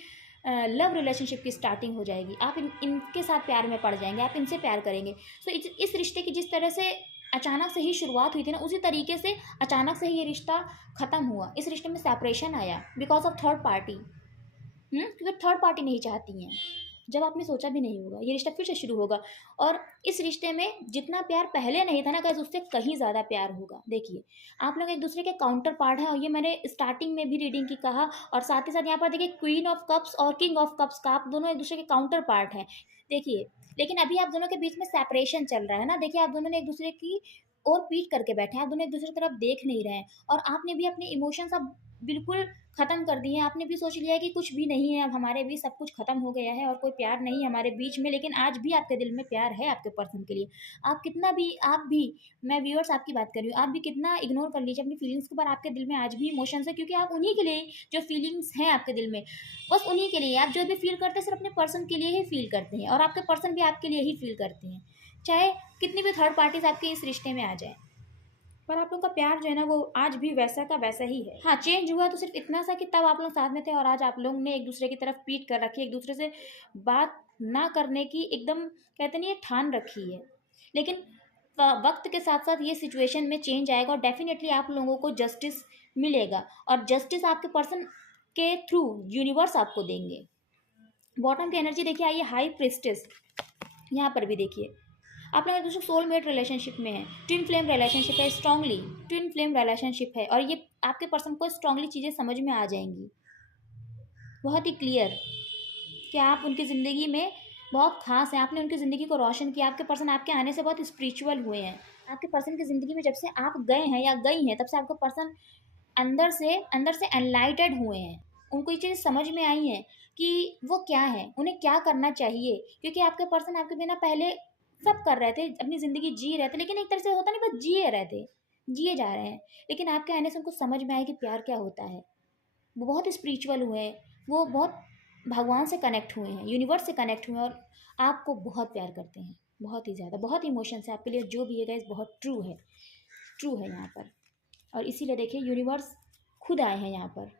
लव रिलेशनशिप की स्टार्टिंग हो जाएगी, आप इनके साथ प्यार में पड़ जाएंगे, आप इनसे प्यार करेंगे। सो इस रिश्ते की जिस तरह से अचानक से ही शुरुआत हुई थी ना, उसी तरीके से अचानक से ही ये रिश्ता ख़त्म हुआ। इस रिश्ते में सेपरेशन आया बिकॉज ऑफ थर्ड पार्टी, क्योंकि थर्ड पार्टी नहीं चाहती हैं, जब आपने सोचा भी नहीं होगा ये रिश्ता फिर से शुरू होगा, और इस रिश्ते में जितना प्यार पहले नहीं था ना गाइस, उससे कहीं ज़्यादा प्यार होगा। देखिए आप लोग एक दूसरे के काउंटर पार्ट हैं, और ये मैंने स्टार्टिंग में भी रीडिंग की कहा, और साथ ही साथ यहाँ पर देखिए क्वीन ऑफ कप्स और किंग ऑफ कप्स का आप दोनों एक दूसरे के काउंटर पार्ट हैं। देखिए लेकिन अभी आप दोनों के बीच में सेपरेशन चल रहा है ना, देखिए आप दोनों ने एक दूसरे की और पीट करके बैठे हैं, आप दोनों एक दूसरे की तरफ देख नहीं रहे हैं, और आपने भी अपने इमोशंस अब बिल्कुल ख़त्म कर दिए हैं। आपने भी सोच लिया है कि कुछ भी नहीं है, अब हमारे बीच सब कुछ ख़त्म हो गया है और कोई प्यार नहीं है हमारे बीच में, लेकिन आज भी आपके दिल में प्यार है आपके पर्सन के लिए। आप कितना भी, आप भी, मैं व्यूअर्स आपकी बात कर रही हूँ, आप भी कितना इग्नोर कर लीजिए अपनी फीलिंग्स को, पर आपके दिल में आज भी इमोशंस है, क्योंकि आप उन्हीं के लिए जो फीलिंग्स हैं आपके दिल में, बस उन्हीं के लिए आप जो भी फील करते हैं सिर्फ अपने पर्सन के लिए ही फील करते हैं, और आपके पर्सन भी आपके लिए ही फील करते हैं, चाहे कितनी भी थर्ड पार्टीज आपके इस रिश्ते में आ जाए। पर आप लोग का प्यार जो है ना वो आज भी वैसा का वैसा ही है। हाँ, चेंज हुआ तो सिर्फ इतना सा कि तब आप लोग साथ में थे और आज आप लोग ने एक दूसरे की तरफ पीठ कर रखी है, एक दूसरे से बात ना करने की एकदम कहते नहीं है ठान रखी है। लेकिन वक्त के साथ साथ ये सिचुएशन में चेंज आएगा और डेफिनेटली आप लोगों को जस्टिस मिलेगा और जस्टिस आपके पर्सन के थ्रू यूनिवर्स आपको देंगे। बॉटम की एनर्जी देखिए आई है हाई प्रिस्टेस। यहाँ पर भी देखिए आप लोग एक दूसरे सोलमेट रिलेशनशिप में है, ट्विन फ्लेम रिलेशनशिप है, स्ट्रांगली ट्विन फ्लेम रिलेशनशिप है और ये आपके पर्सन को स्ट्रांगली चीज़ें समझ में आ जाएंगी बहुत ही क्लियर कि आप उनकी ज़िंदगी में बहुत खास हैं। आपने उनकी ज़िंदगी को रोशन किया। आपके पर्सन आपके आने से बहुत स्पिरिचुअल हुए हैं। आपके पर्सन की ज़िंदगी में जब से आप गए हैं या गई हैं तब से आपका पर्सन अंदर से एनलाइटेड हुए हैं। उनको ये चीज़ समझ में आई है कि वो क्या है, उन्हें क्या करना चाहिए, क्योंकि आपके पर्सन आपके बिना पहले सब कर रहे थे, अपनी ज़िंदगी जी रहे थे, लेकिन एक तरह से होता नहीं, बस जिए रहे थे, जिए जा रहे हैं। लेकिन आपके आने से उनको समझ में आया कि प्यार क्या होता है। वो बहुत स्पिरिचुअल हुए हैं, वो बहुत भगवान से कनेक्ट हुए हैं, यूनिवर्स से कनेक्ट हुए हैं और आपको बहुत प्यार करते हैं, बहुत ही ज़्यादा, बहुत इमोशंस है आपके लिए। जो भी है गाइस बहुत ट्रू है यहाँ पर। और इसीलिए देखिए यूनिवर्स खुद आए हैं यहाँ पर,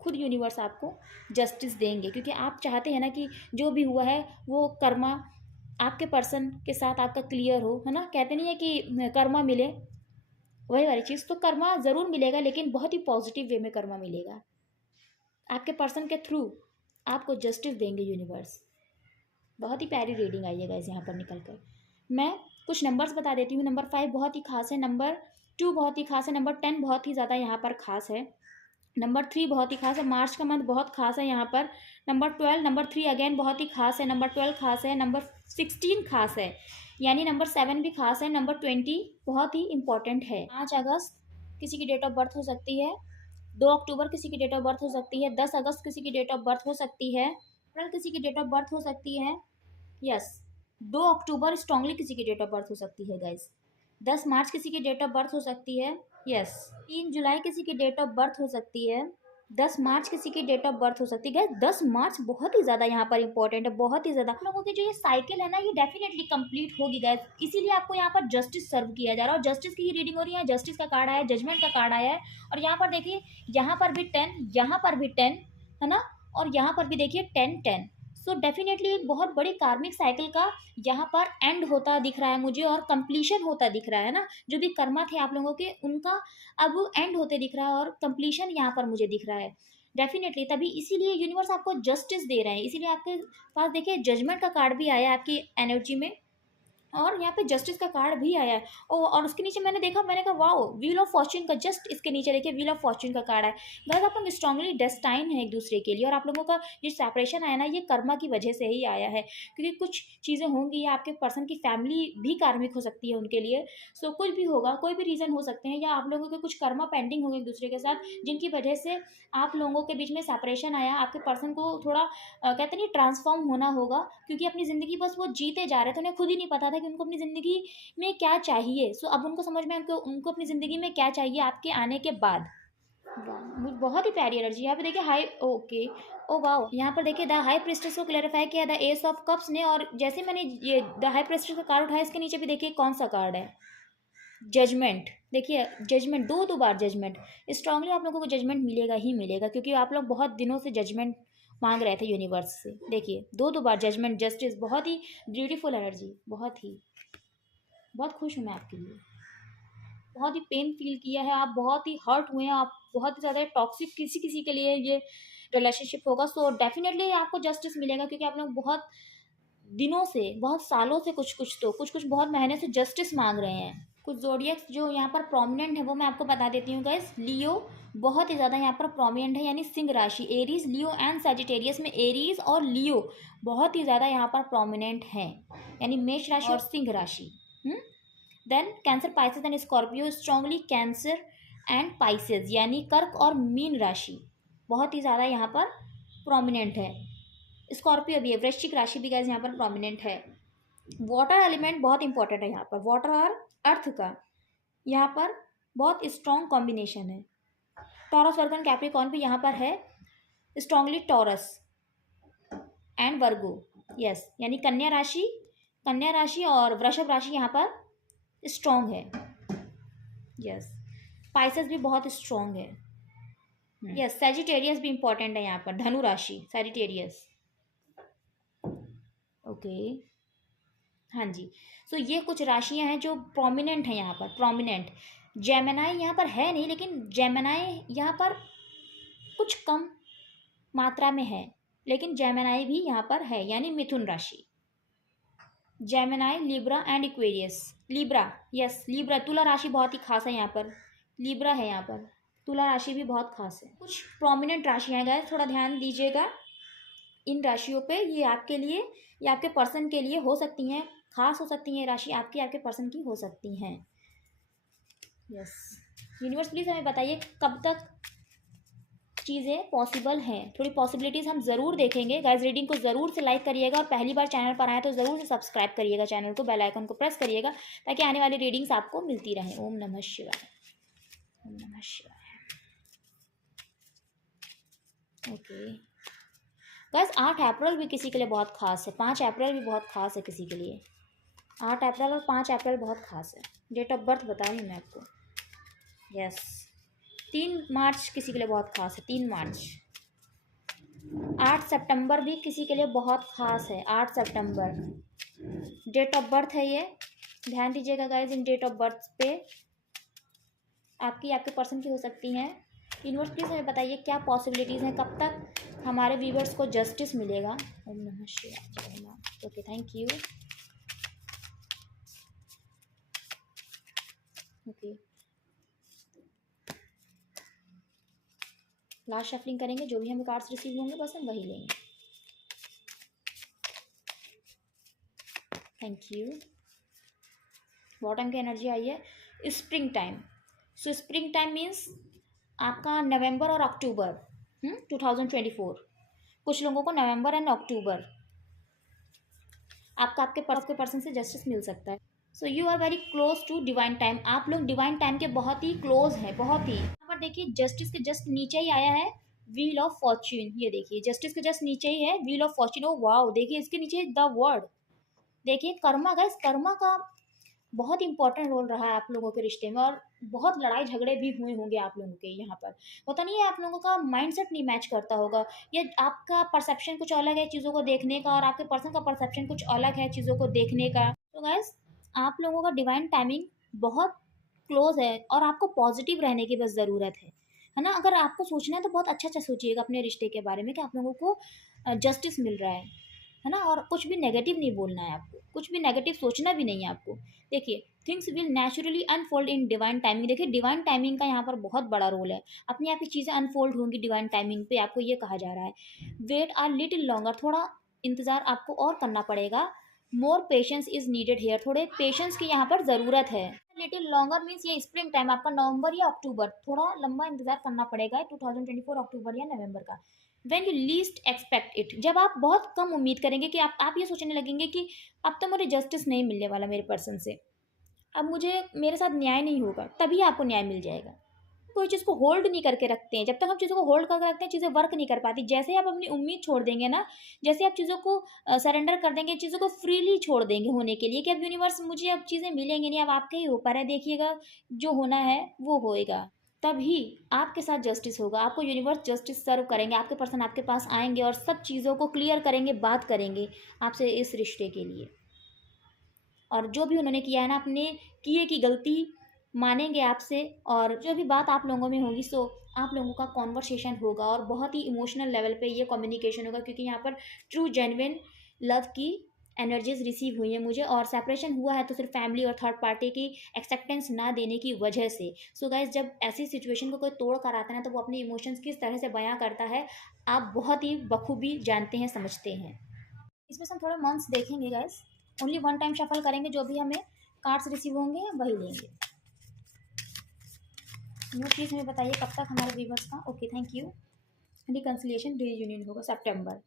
खुद यूनिवर्स आपको जस्टिस देंगे, क्योंकि आप चाहते हैं ना कि जो भी हुआ है वो कर्मा आपके पर्सन के साथ आपका क्लियर हो, है ना। कहते नहीं है कि कर्मा मिले, वही वाली चीज़। तो कर्मा ज़रूर मिलेगा, लेकिन बहुत ही पॉजिटिव वे में कर्मा मिलेगा। आपके पर्सन के थ्रू आपको जस्टिस देंगे यूनिवर्स। बहुत ही प्यारी रीडिंग आई है गाइस यहाँ पर निकल कर। मैं कुछ नंबर्स बता देती हूँ। नंबर 5 बहुत ही खास है, नंबर 2 बहुत ही खास है, नंबर 10 बहुत ही ज़्यादा यहाँ पर खास है, नंबर 3 बहुत ही खास है, मार्च का मंथ बहुत खास है यहाँ पर, नंबर 12, नंबर 3 अगेन बहुत ही खास है, नंबर 12 खास है, नंबर 16 खास है, यानी नंबर 7 भी खास है, नंबर 20 बहुत ही इंपॉर्टेंट है। 5 अगस्त किसी की डेट ऑफ बर्थ हो सकती है, 2 अक्टूबर किसी की डेट ऑफ बर्थ हो सकती है, 10 अगस्त किसी की डेट ऑफ बर्थ हो सकती है, अप्रैल किसी की डेट ऑफ बर्थ हो सकती है, यस 2 अक्टूबर स्ट्रांगली किसी की डेट ऑफ बर्थ हो सकती है गाइस, 10 मार्च किसी की डेट ऑफ बर्थ हो सकती है, यस 3 जुलाई किसी की डेट ऑफ बर्थ हो सकती है, 10 मार्च किसी की डेट ऑफ बर्थ हो सकती है। गाइस 10 मार्च बहुत ही ज़्यादा यहाँ पर इंपॉर्टेंट है, बहुत ही ज़्यादा। आप लोगों की जो ये साइकिल है ना ये डेफिनेटली कंप्लीट होगी गाइस, इसीलिए आपको यहाँ पर जस्टिस सर्व किया जा रहा है और जस्टिस की ही रीडिंग हो रही है। जस्टिस का कार्ड आया है, जजमेंट का कार्ड आया है और यहाँ पर देखिए, यहाँ पर भी 10, यहाँ पर भी 10, है ना, और यहाँ पर भी देखिए 10 10। सो डेफिनेटली एक बहुत बड़ी कार्मिक साइकिल का यहाँ पर एंड होता दिख रहा है मुझे और कंप्लीशन होता दिख रहा है ना। जो भी कर्मा थे आप लोगों के उनका अब एंड होते दिख रहा है और कंप्लीशन यहाँ पर मुझे दिख रहा है डेफिनेटली। तभी इसीलिए यूनिवर्स आपको जस्टिस दे रहे हैं, इसीलिए आपके पास देखिए जजमेंट का कार्ड भी आया है आपकी एनर्जी में और यहाँ पे जस्टिस का कार्ड भी आया है। और उसके नीचे मैंने देखा, मैंने कहा वाओ, व्हील ऑफ फॉर्च्यून का जस्ट इसके नीचे देखिए व्हील ऑफ फॉर्च्यून का कार्ड है। गाइस आप लोग स्ट्रांगली डेस्टाइन है एक दूसरे के लिए और आप लोगों का जो सेपरेशन आया ना ये कर्मा की वजह से ही आया है, क्योंकि कुछ चीज़ें होंगी या आपके पर्सन की फैमिली भी कार्मिक हो सकती है उनके लिए। सो कुछ भी होगा, कोई भी रीज़न हो सकते हैं या आप लोगों के कुछ कर्मा पेंडिंग होंगे एक दूसरे के साथ, जिनकी वजह से आप लोगों के बीच में सेपरेशन आया। आपके पर्सन को थोड़ा कहते नहीं ट्रांसफॉर्म होना होगा, क्योंकि अपनी ज़िंदगी बस वो जीते जा रहे थे, उन्हें खुद ही नहीं पता था कि उनको अपनी ज़िंदगी में क्या चाहिए। सो अब उनको समझ में उनको उनको अपनी ज़िंदगी में क्या चाहिए आपके आने के बाद। वाह, बहुत ही प्यारी एनर्जी यहाँ पे देखिए हाई, ओके, ओ वाओ, यहाँ पर देखिए द हाई प्रिस्टेस को क्लैरिफाई किया द एस ऑफ कप्स ने। और जैसे मैंने ये द हाई प्रिस्टेस का कार्ड उठाया इसके नीचे भी देखिए कौन सा कार्ड है, जजमेंट। देखिए जजमेंट, दो बार जजमेंट। स्ट्रांगली आप लोगों को जजमेंट मिलेगा ही मिलेगा, क्योंकि आप लोग बहुत दिनों से जजमेंट मांग रहे थे यूनिवर्स से। देखिए दो बार जजमेंट, जस्टिस, बहुत ही ब्यूटीफुल एनर्जी, बहुत खुश हूँ मैं आपके लिए। बहुत ही पेन फील किया है, आप बहुत ही हर्ट हुए हैं, आप बहुत ही ज़्यादा टॉक्सिक किसी किसी के लिए ये रिलेशनशिप होगा। सो डेफिनेटली आपको जस्टिस मिलेगा, क्योंकि आप लोग बहुत दिनों से, बहुत सालों से, कुछ बहुत महीने से जस्टिस मांग रहे हैं। कुछ ज़ोडिएक्स जो यहाँ पर प्रोमिनेंट है वो मैं आपको बता देती हूँ गाइस। लियो बहुत ही ज़्यादा यहाँ पर प्रोमिनेंट है, यानी सिंह राशि, एरीज, लियो एंड सजिटेरियस में एरीज और लियो बहुत ही ज़्यादा यहाँ पर प्रोमिनेंट हैं, यानी मेष राशि और सिंह राशि। Then Cancer, Pisces and Scorpio, strongly Cancer and Pisces, यानी कर्क और मीन राशि बहुत ही ज़्यादा यहाँ पर प्रोमिनेंट है। स्कॉर्पियो भी है, वृश्चिक राशि भी गाइस यहाँ पर प्रोमिनेंट है। वाटर एलिमेंट बहुत इंपॉर्टेंट है यहाँ पर, वाटर और अर्थ का यहाँ पर बहुत स्ट्रॉन्ग कॉम्बिनेशन है। टॉरस, वर्गन, कैप्रिकॉर्न भी यहाँ पर है, strongly taurus and Virgo, yes, यानी कन्या राशि और वृषभ राशि यहाँ पर स्ट्रॉन्ग है, यस, पाइसेस भी बहुत स्ट्रॉन्ग है। यस, सैजिटेरियस भी इंपॉर्टेंट है यहाँ पर, धनु राशि सैजिटेरियस। ओके, हाँ जी। सो ये कुछ राशियाँ हैं जो प्रोमिनेंट हैं यहाँ पर, प्रोमिनेंट। जेमिनाई यहाँ पर है नहीं, लेकिन जेमिनाई यहाँ पर कुछ कम मात्रा में है, लेकिन जेमिनाई भी यहाँ पर है, यानी मिथुन राशि। Gemini, Libra and Aquarius. Libra, yes Libra, तुला राशि बहुत ही खास है यहाँ पर, लिब्रा है यहाँ पर, तुला राशि भी बहुत खास है। कुछ प्रोमिनेंट राशियाँ हैं गाइस, थोड़ा ध्यान दीजिएगा इन राशियों पे। ये आपके लिए, ये आपके पर्सन के लिए हो सकती हैं, खास हो सकती हैं राशि आपकी, आपके पर्सन की हो सकती हैं। यस, यूनिवर्स प्लीज़ हमें बताइए कब तक चीज़ें पॉसिबल हैं, थोड़ी पॉसिबिलिटीज़ हम ज़रूर देखेंगे। गाइस रीडिंग को ज़रूर से लाइक करिएगा, और पहली बार चैनल पर आए तो ज़रूर से सब्सक्राइब करिएगा चैनल को, बेल आइकन को प्रेस करिएगा, ताकि आने वाली रीडिंग्स आपको मिलती रहें। ओम नमः शिवाय, ओम नमः शिवाय। ओके गाइस, 8 अप्रैल भी किसी के लिए बहुत खास है, 5 अप्रैल भी बहुत खास है किसी के लिए। 8 अप्रैल और 5 अप्रैल बहुत खास है। डेट ऑफ बर्थ बता रही हूँ मैं आपको। यस, 3 मार्च किसी के लिए बहुत खास है, 3 मार्च। 8 सितंबर भी किसी के लिए बहुत खास है, 8 सितंबर डेट ऑफ बर्थ है ये। ध्यान दीजिएगा गाइस इन डेट ऑफ बर्थ पे, आपकी, आपके पर्सन की हो सकती हैं। यूनिवर्स प्लीज़ हमें बताइए क्या पॉसिबिलिटीज़ हैं, कब तक हमारे व्यूवर्स को जस्टिस मिलेगा। ओम नमः शिवाय, जय मां। Okay, thank you. Okay, last shuffling करेंगे, जो भी हमें कार्ड्स रिसीव होंगे बस हम वही लेंगे। Thank you. बॉटम की एनर्जी आई है स्प्रिंग टाइम। सो स्प्रिंग टाइम मीन्स आपका नवंबर और अक्टूबर 2024, कुछ लोगों को नवंबर एंड अक्टूबर आपका आपके पर्सन से जस्टिस मिल सकता है। So you are very close to divine time, आप लोग डिवाइन टाइम के बहुत ही क्लोज हैं, बहुत ही। यहाँ पर देखिए जस्टिस के जस्ट नीचे ही आया है व्हील ऑफ फॉर्च्यून, ये देखिए जस्टिस के जस्ट नीचे ही है wheel of Fortune. Oh wow, देखिए इसके नीचे द वर्ड, देखिए कर्मा। गाइस कर्मा का बहुत इंपॉर्टेंट रोल रहा है आप लोगों के रिश्ते में, और बहुत लड़ाई झगड़े भी हुए होंगे आप लोगों के यहाँ पर। होता नहीं है, आप लोगों का माइंडसेट नहीं मैच करता होगा, या आपका परसेप्शन कुछ अलग है चीज़ों को देखने का, और आपके पर्सन का परसेप्शन कुछ अलग है चीज़ों को देखने का। तो गाइस आप लोगों का डिवाइन टाइमिंग बहुत क्लोज है, और आपको पॉजिटिव रहने की बस ज़रूरत है ना। अगर आपको सोचना है तो बहुत अच्छा अच्छा सोचिएगा अपने रिश्ते के बारे में, कि आप लोगों को जस्टिस मिल रहा है ना। और कुछ भी नेगेटिव नहीं बोलना है आपको, कुछ भी नेगेटिव सोचना भी नहीं है आपको। देखिए things will naturally unfold in divine timing. देखिए डिवाइन टाइमिंग का यहाँ पर बहुत बड़ा रोल है, अपने आप ही चीज़ें अनफोल्ड होंगी डिवाइन टाइमिंग पे, आपको ये कहा जा रहा है। वेट आर लिटिल लॉन्गर, थोड़ा इंतज़ार आपको और करना पड़ेगा। More patience is needed here, थोड़े पेशेंस की यहाँ पर ज़रूरत है। लिटिल लॉन्गर मीन्स ये स्प्रिंग टाइम आपका नवंबर या अक्टूबर, थोड़ा लंबा इंतजार करना पड़ेगा 2024 अक्टूबर या नवंबर का। When you least expect it, जब आप बहुत कम उम्मीद करेंगे, कि आप ये सोचने लगेंगे कि अब तो मुझे जस्टिस नहीं मिलने वाला मेरे पर्सन से, अब मुझे मेरे साथ न्याय नहीं होगा, तभी आपको न्याय मिल जाएगा। कोई चीज़ को होल्ड नहीं करके रखते हैं, जब तक हम चीज़ों को होल्ड करके रखते हैं चीज़ें वर्क नहीं कर पाती। जैसे ही आप अपनी उम्मीद छोड़ देंगे ना, जैसे आप चीज़ों को सरेंडर कर देंगे, चीज़ों को फ्रीली छोड़ देंगे होने के लिए, कि अब यूनिवर्स मुझे अब चीज़ें मिलेंगी नहीं, अब आपके ही ऊपर है, देखिएगा जो होना है वो होएगा, तभी आपके साथ जस्टिस होगा। आपको यूनिवर्स जस्टिस सर्व करेंगे, आपके पर्सन आपके पास आएंगे और सब चीज़ों को क्लियर करेंगे, बात करेंगे आपसे इस रिश्ते के लिए। और जो भी उन्होंने किया है ना, अपने किए की गलती मानेंगे आपसे, और जो भी बात आप लोगों में होगी सो आप लोगों का कॉन्वर्सेशन होगा, और बहुत ही इमोशनल लेवल पे ये कम्युनिकेशन होगा, क्योंकि यहाँ पर ट्रू जेन्युइन लव की एनर्जीज रिसीव हुई है मुझे। और सेपरेशन हुआ है तो सिर्फ फैमिली और थर्ड पार्टी की एक्सेप्टेंस ना देने की वजह से। सो गाइज जब ऐसी सिचुएशन को कोई तोड़ कर आता है ना, तो वो अपने इमोशंस किस तरह से बयां करता है आप बहुत ही बखूबी जानते हैं, समझते हैं। इसमें से हम थोड़े मंथ्स देखेंगे guys, only one time shuffle करेंगे, जो भी हमें कार्ड्स रिसीव होंगे वही लेंगे। न्यू प्लीज़ हमें बताइए कब तक हमारे व्यूवर्स का। Okay thank you. Reconciliation reunion होगा सितंबर,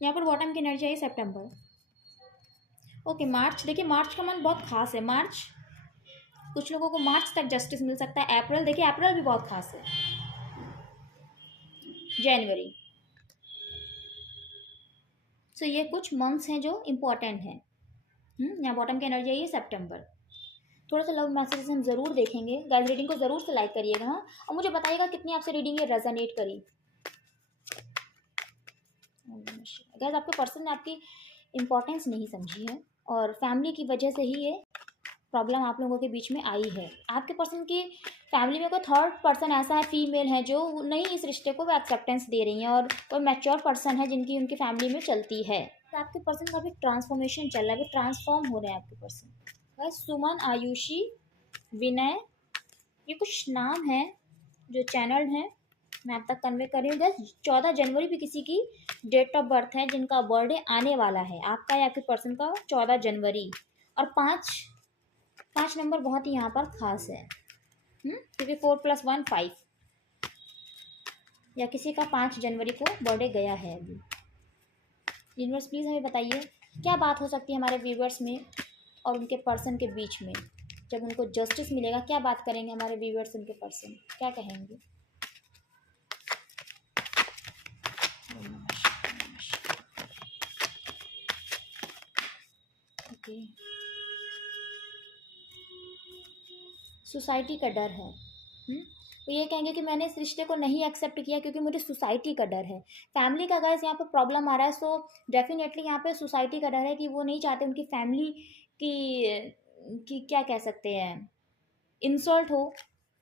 यहाँ पर बॉटम की एनर्जी आई सितंबर। ओके मार्च, देखिए मार्च का मंथ बहुत खास है। मार्च, कुछ लोगों को मार्च तक जस्टिस मिल सकता है। अप्रैल, देखिए अप्रैल भी बहुत खास है। जनवरी, सो ये कुछ मंथ्स हैं जो इम्पोर्टेंट हैं। यहाँ बॉटम की एनर्जी आई है सितंबर। थोड़ा सा लव मैसेजेस हम ज़रूर देखेंगे। गाइस रीडिंग को ज़रूर से लाइक करिएगा, हाँ, और मुझे बताइएगा कितनी आपसे रीडिंग ये रेजोनेट करी। गाइस आपके पर्सन ने आपकी इम्पोर्टेंस नहीं समझी है और फैमिली की वजह से ही ये प्रॉब्लम आप लोगों के बीच में आई है। आपके पर्सन की फैमिली में कोई थर्ड पर्सन ऐसा है, फीमेल है, जो नहीं इस रिश्ते को वो एक्सेप्टेंस दे रही हैं, और कोई मैच्योर पर्सन है जिनकी उनकी फैमिली में चलती है। तो आपके पर्सन का भी ट्रांसफॉर्मेशन चल रहा है, अभी ट्रांसफॉर्म हो रहे हैं आपके पर्सन। बस सुमन, आयुषी, विनय, ये कुछ नाम है जो चैनल्ड हैं, मैं आप तक कन्वे कर रही हूँ। बस 14 जनवरी भी किसी की डेट ऑफ बर्थ है जिनका बर्थडे आने वाला है, आपका या आपके पर्सन का 14 जनवरी। और 5 नंबर बहुत ही यहाँ पर खास है, क्योंकि 4 + 1 5, या किसी का 5 जनवरी को बर्थडे गया है अभी। यूनिवर्स प्लीज़ हमें बताइए क्या बात हो सकती है हमारे व्यूवर्स में और उनके पर्सन के बीच में। जब उनको जस्टिस मिलेगा क्या बात करेंगे हमारे व्यूवर्स, उनके पर्सन क्या कहेंगे। ओके, सोसाइटी का डर है। तो ये कहेंगे कि मैंने इस रिश्ते को नहीं एक्सेप्ट किया क्योंकि मुझे सोसाइटी का डर है। फैमिली का गाइस यहाँ पे प्रॉब्लम आ रहा है, सो डेफिनेटली यहाँ पे सोसाइटी का डर है कि वो नहीं चाहते उनकी फैमिली की क्या कह सकते हैं, इंसल्ट हो।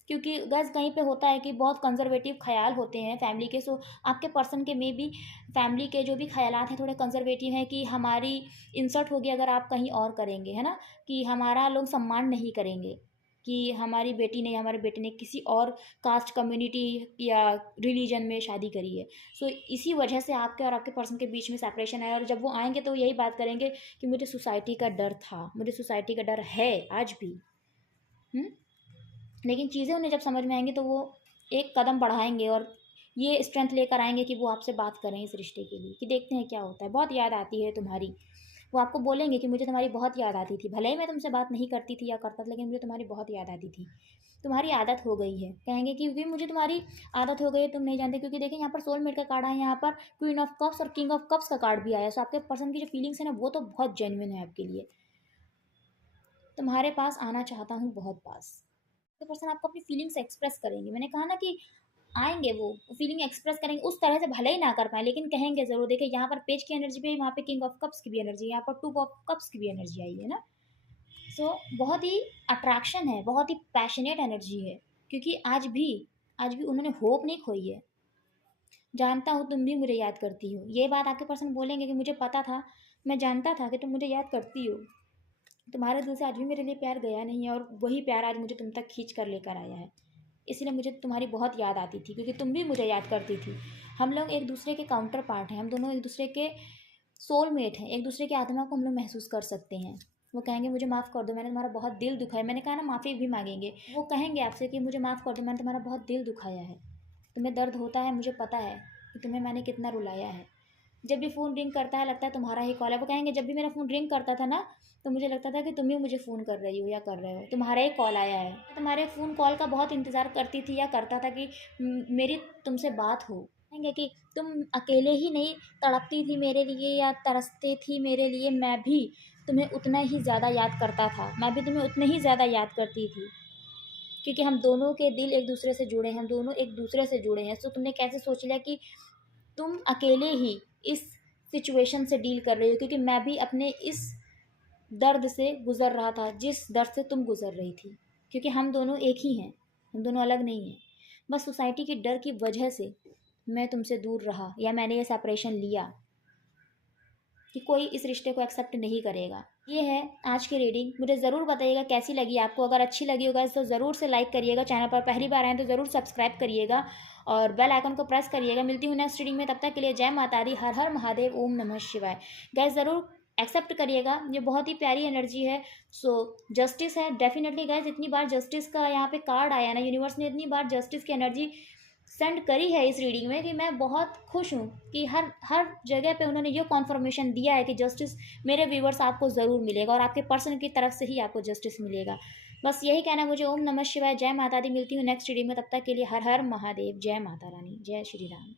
क्योंकि गाइस कहीं पे होता है कि बहुत कंजर्वेटिव ख्याल होते हैं फैमिली के, सो आपके पर्सन के में भी फैमिली के जो भी ख्यालात हैं थोड़े कंजर्वेटिव हैं कि हमारी इंसल्ट होगी अगर आप कहीं और करेंगे, है ना, कि हमारा लोग सम्मान नहीं करेंगे कि हमारी बेटी ने, हमारे बेटे ने किसी और कास्ट, कम्युनिटी या रिलीजन में शादी करी है। सो इसी वजह से आपके और आपके पर्सन के बीच में सेपरेशन है। और जब वो आएंगे तो यही बात करेंगे कि मुझे सोसाइटी का डर था, मुझे सोसाइटी का डर है आज भी। लेकिन चीज़ें उन्हें जब समझ में आएंगी तो वो एक कदम बढ़ाएंगे और ये स्ट्रेंथ लेकर आएंगे कि वो आपसे बात करें इस रिश्ते के लिए, कि देखते हैं क्या होता है। बहुत याद आती है तुम्हारी, वो आपको बोलेंगे कि मुझे तुम्हारी बहुत याद आती थी, भले ही मैं तुमसे बात नहीं करती थी या करता था, लेकिन मुझे तुम्हारी बहुत याद आती थी, तुम्हारी आदत हो गई है। कहेंगे कि क्योंकि मुझे तुम्हारी आदत हो गई है, तुम नहीं जानते। क्योंकि देखिए यहाँ पर सोलमेट का कार्ड है, यहाँ पर क्वीन ऑफ कप्स और किंग ऑफ कप्स का कार्ड भी आया। सो आपके पर्सन की जो फीलिंग्स है ना, वो तो बहुत जेन्युइन है आपके लिए। तुम्हारे पास आना चाहता हूँ बहुत पास। तो पर्सन आपको अपनी फीलिंग्स एक्सप्रेस करेंगे। मैंने कहा ना कि आएंगे, वो फीलिंग एक्सप्रेस करेंगे उस तरह से, भले ही ना कर पाए लेकिन कहेंगे ज़रूर। देखिए यहाँ पर पेज की एनर्जी भी है, वहाँ पे किंग ऑफ कप्स की भी एनर्जी है, यहाँ पर 2 ऑफ कप्स की भी एनर्जी आई है ना। सो बहुत ही अट्रैक्शन है, बहुत ही पैशनेट एनर्जी है, क्योंकि आज भी उन्होंने होप नहीं खोई है। जानता हूँ तुम भी मुझे याद करती हो, ये बात आपके पर्सन बोलेंगे कि मुझे पता था, मैं जानता था कि तुम मुझे याद करती हो। तुम्हारे दिल से आज भी मेरे लिए प्यार गया नहीं है और वही प्यार आज मुझे तुम तक खींच कर लेकर आया है। इसलिए मुझे तुम्हारी बहुत याद आती थी, क्योंकि तुम भी मुझे याद करती थी। हम लोग एक दूसरे के काउंटर पार्ट हैं, हम दोनों एक दूसरे के सोलमेट हैं, एक दूसरे की आत्मा को हम लोग महसूस कर सकते हैं। वो कहेंगे मुझे माफ़ कर दो, मैंने तुम्हारा बहुत दिल दुखाया। मैंने कहा ना, माफ़ी भी मांगेंगे। वो कहेंगे आपसे कि मुझे माफ़ कर दो, मैंने तुम्हारा बहुत दिल दुखाया है, तुम्हें दर्द होता है, मुझे पता है कि तुम्हें मैंने कितना रुलाया है। जब भी फ़ोन रिंग करता है लगता है तुम्हारा ही कॉल है। वो कहेंगे जब भी मेरा फ़ोन रिंग करता था ना, तो मुझे लगता था कि तुम ही मुझे फ़ोन कर रही हो या कर रहे हो, तुम्हारा ही कॉल आया है। मैं तुम्हारे फ़ोन कॉल का बहुत इंतज़ार करती थी या करता था कि मेरी तुमसे बात हो। कहेंगे कि तुम अकेले ही नहीं तड़पती थी मेरे लिए या तरसते थी मेरे लिए, मैं भी तुम्हें उतना ही ज़्यादा याद करता था, मैं भी तुम्हें उतने ही ज़्यादा याद करती थी, क्योंकि हम दोनों के दिल एक दूसरे से जुड़े हैं, हम दोनों एक दूसरे से जुड़े हैं। तो तुमने कैसे सोच लिया कि तुम अकेले ही इस सिचुएशन से डील कर रही हो, क्योंकि मैं भी अपने इस दर्द से गुज़र रहा था जिस दर्द से तुम गुज़र रही थी, क्योंकि हम दोनों एक ही हैं, हम दोनों अलग नहीं हैं। बस सोसाइटी के डर की वजह से मैं तुमसे दूर रहा, या मैंने ये सेपरेशन लिया कि कोई इस रिश्ते को एक्सेप्ट नहीं करेगा। ये है आज की रीडिंग। मुझे ज़रूर बताइएगा कैसी लगी आपको। अगर अच्छी लगी होगा तो ज़रूर से लाइक करिएगा, चैनल पर पहली बार आए तो ज़रूर सब्सक्राइब करिएगा और बेल आइकन को प्रेस करिएगा। मिलती हूँ नेक्स्ट रीडिंग में, तब तक के लिए जय माता दी, हर हर महादेव, ओम नमः शिवाय। गाइस ज़रूर एक्सेप्ट करिएगा, ये बहुत ही प्यारी एनर्जी है। सो जस्टिस है डेफिनेटली गाइस। इतनी बार जस्टिस का यहाँ पे कार्ड आया ना, यूनिवर्स ने इतनी बार जस्टिस की एनर्जी सेंड करी है इस रीडिंग में कि मैं बहुत खुश हूँ कि हर हर जगह पे उन्होंने ये कॉन्फर्मेशन दिया है कि जस्टिस मेरे व्यूवर्स आपको ज़रूर मिलेगा और आपके पर्सन की तरफ से ही आपको जस्टिस मिलेगा। बस यही कहना मुझे। ओम नमः शिवाय, जय माता दी। मिलती हूँ नेक्स्ट रीडिंग में, तब तक के लिए हर हर महादेव, जय माता रानी, जय श्री राम।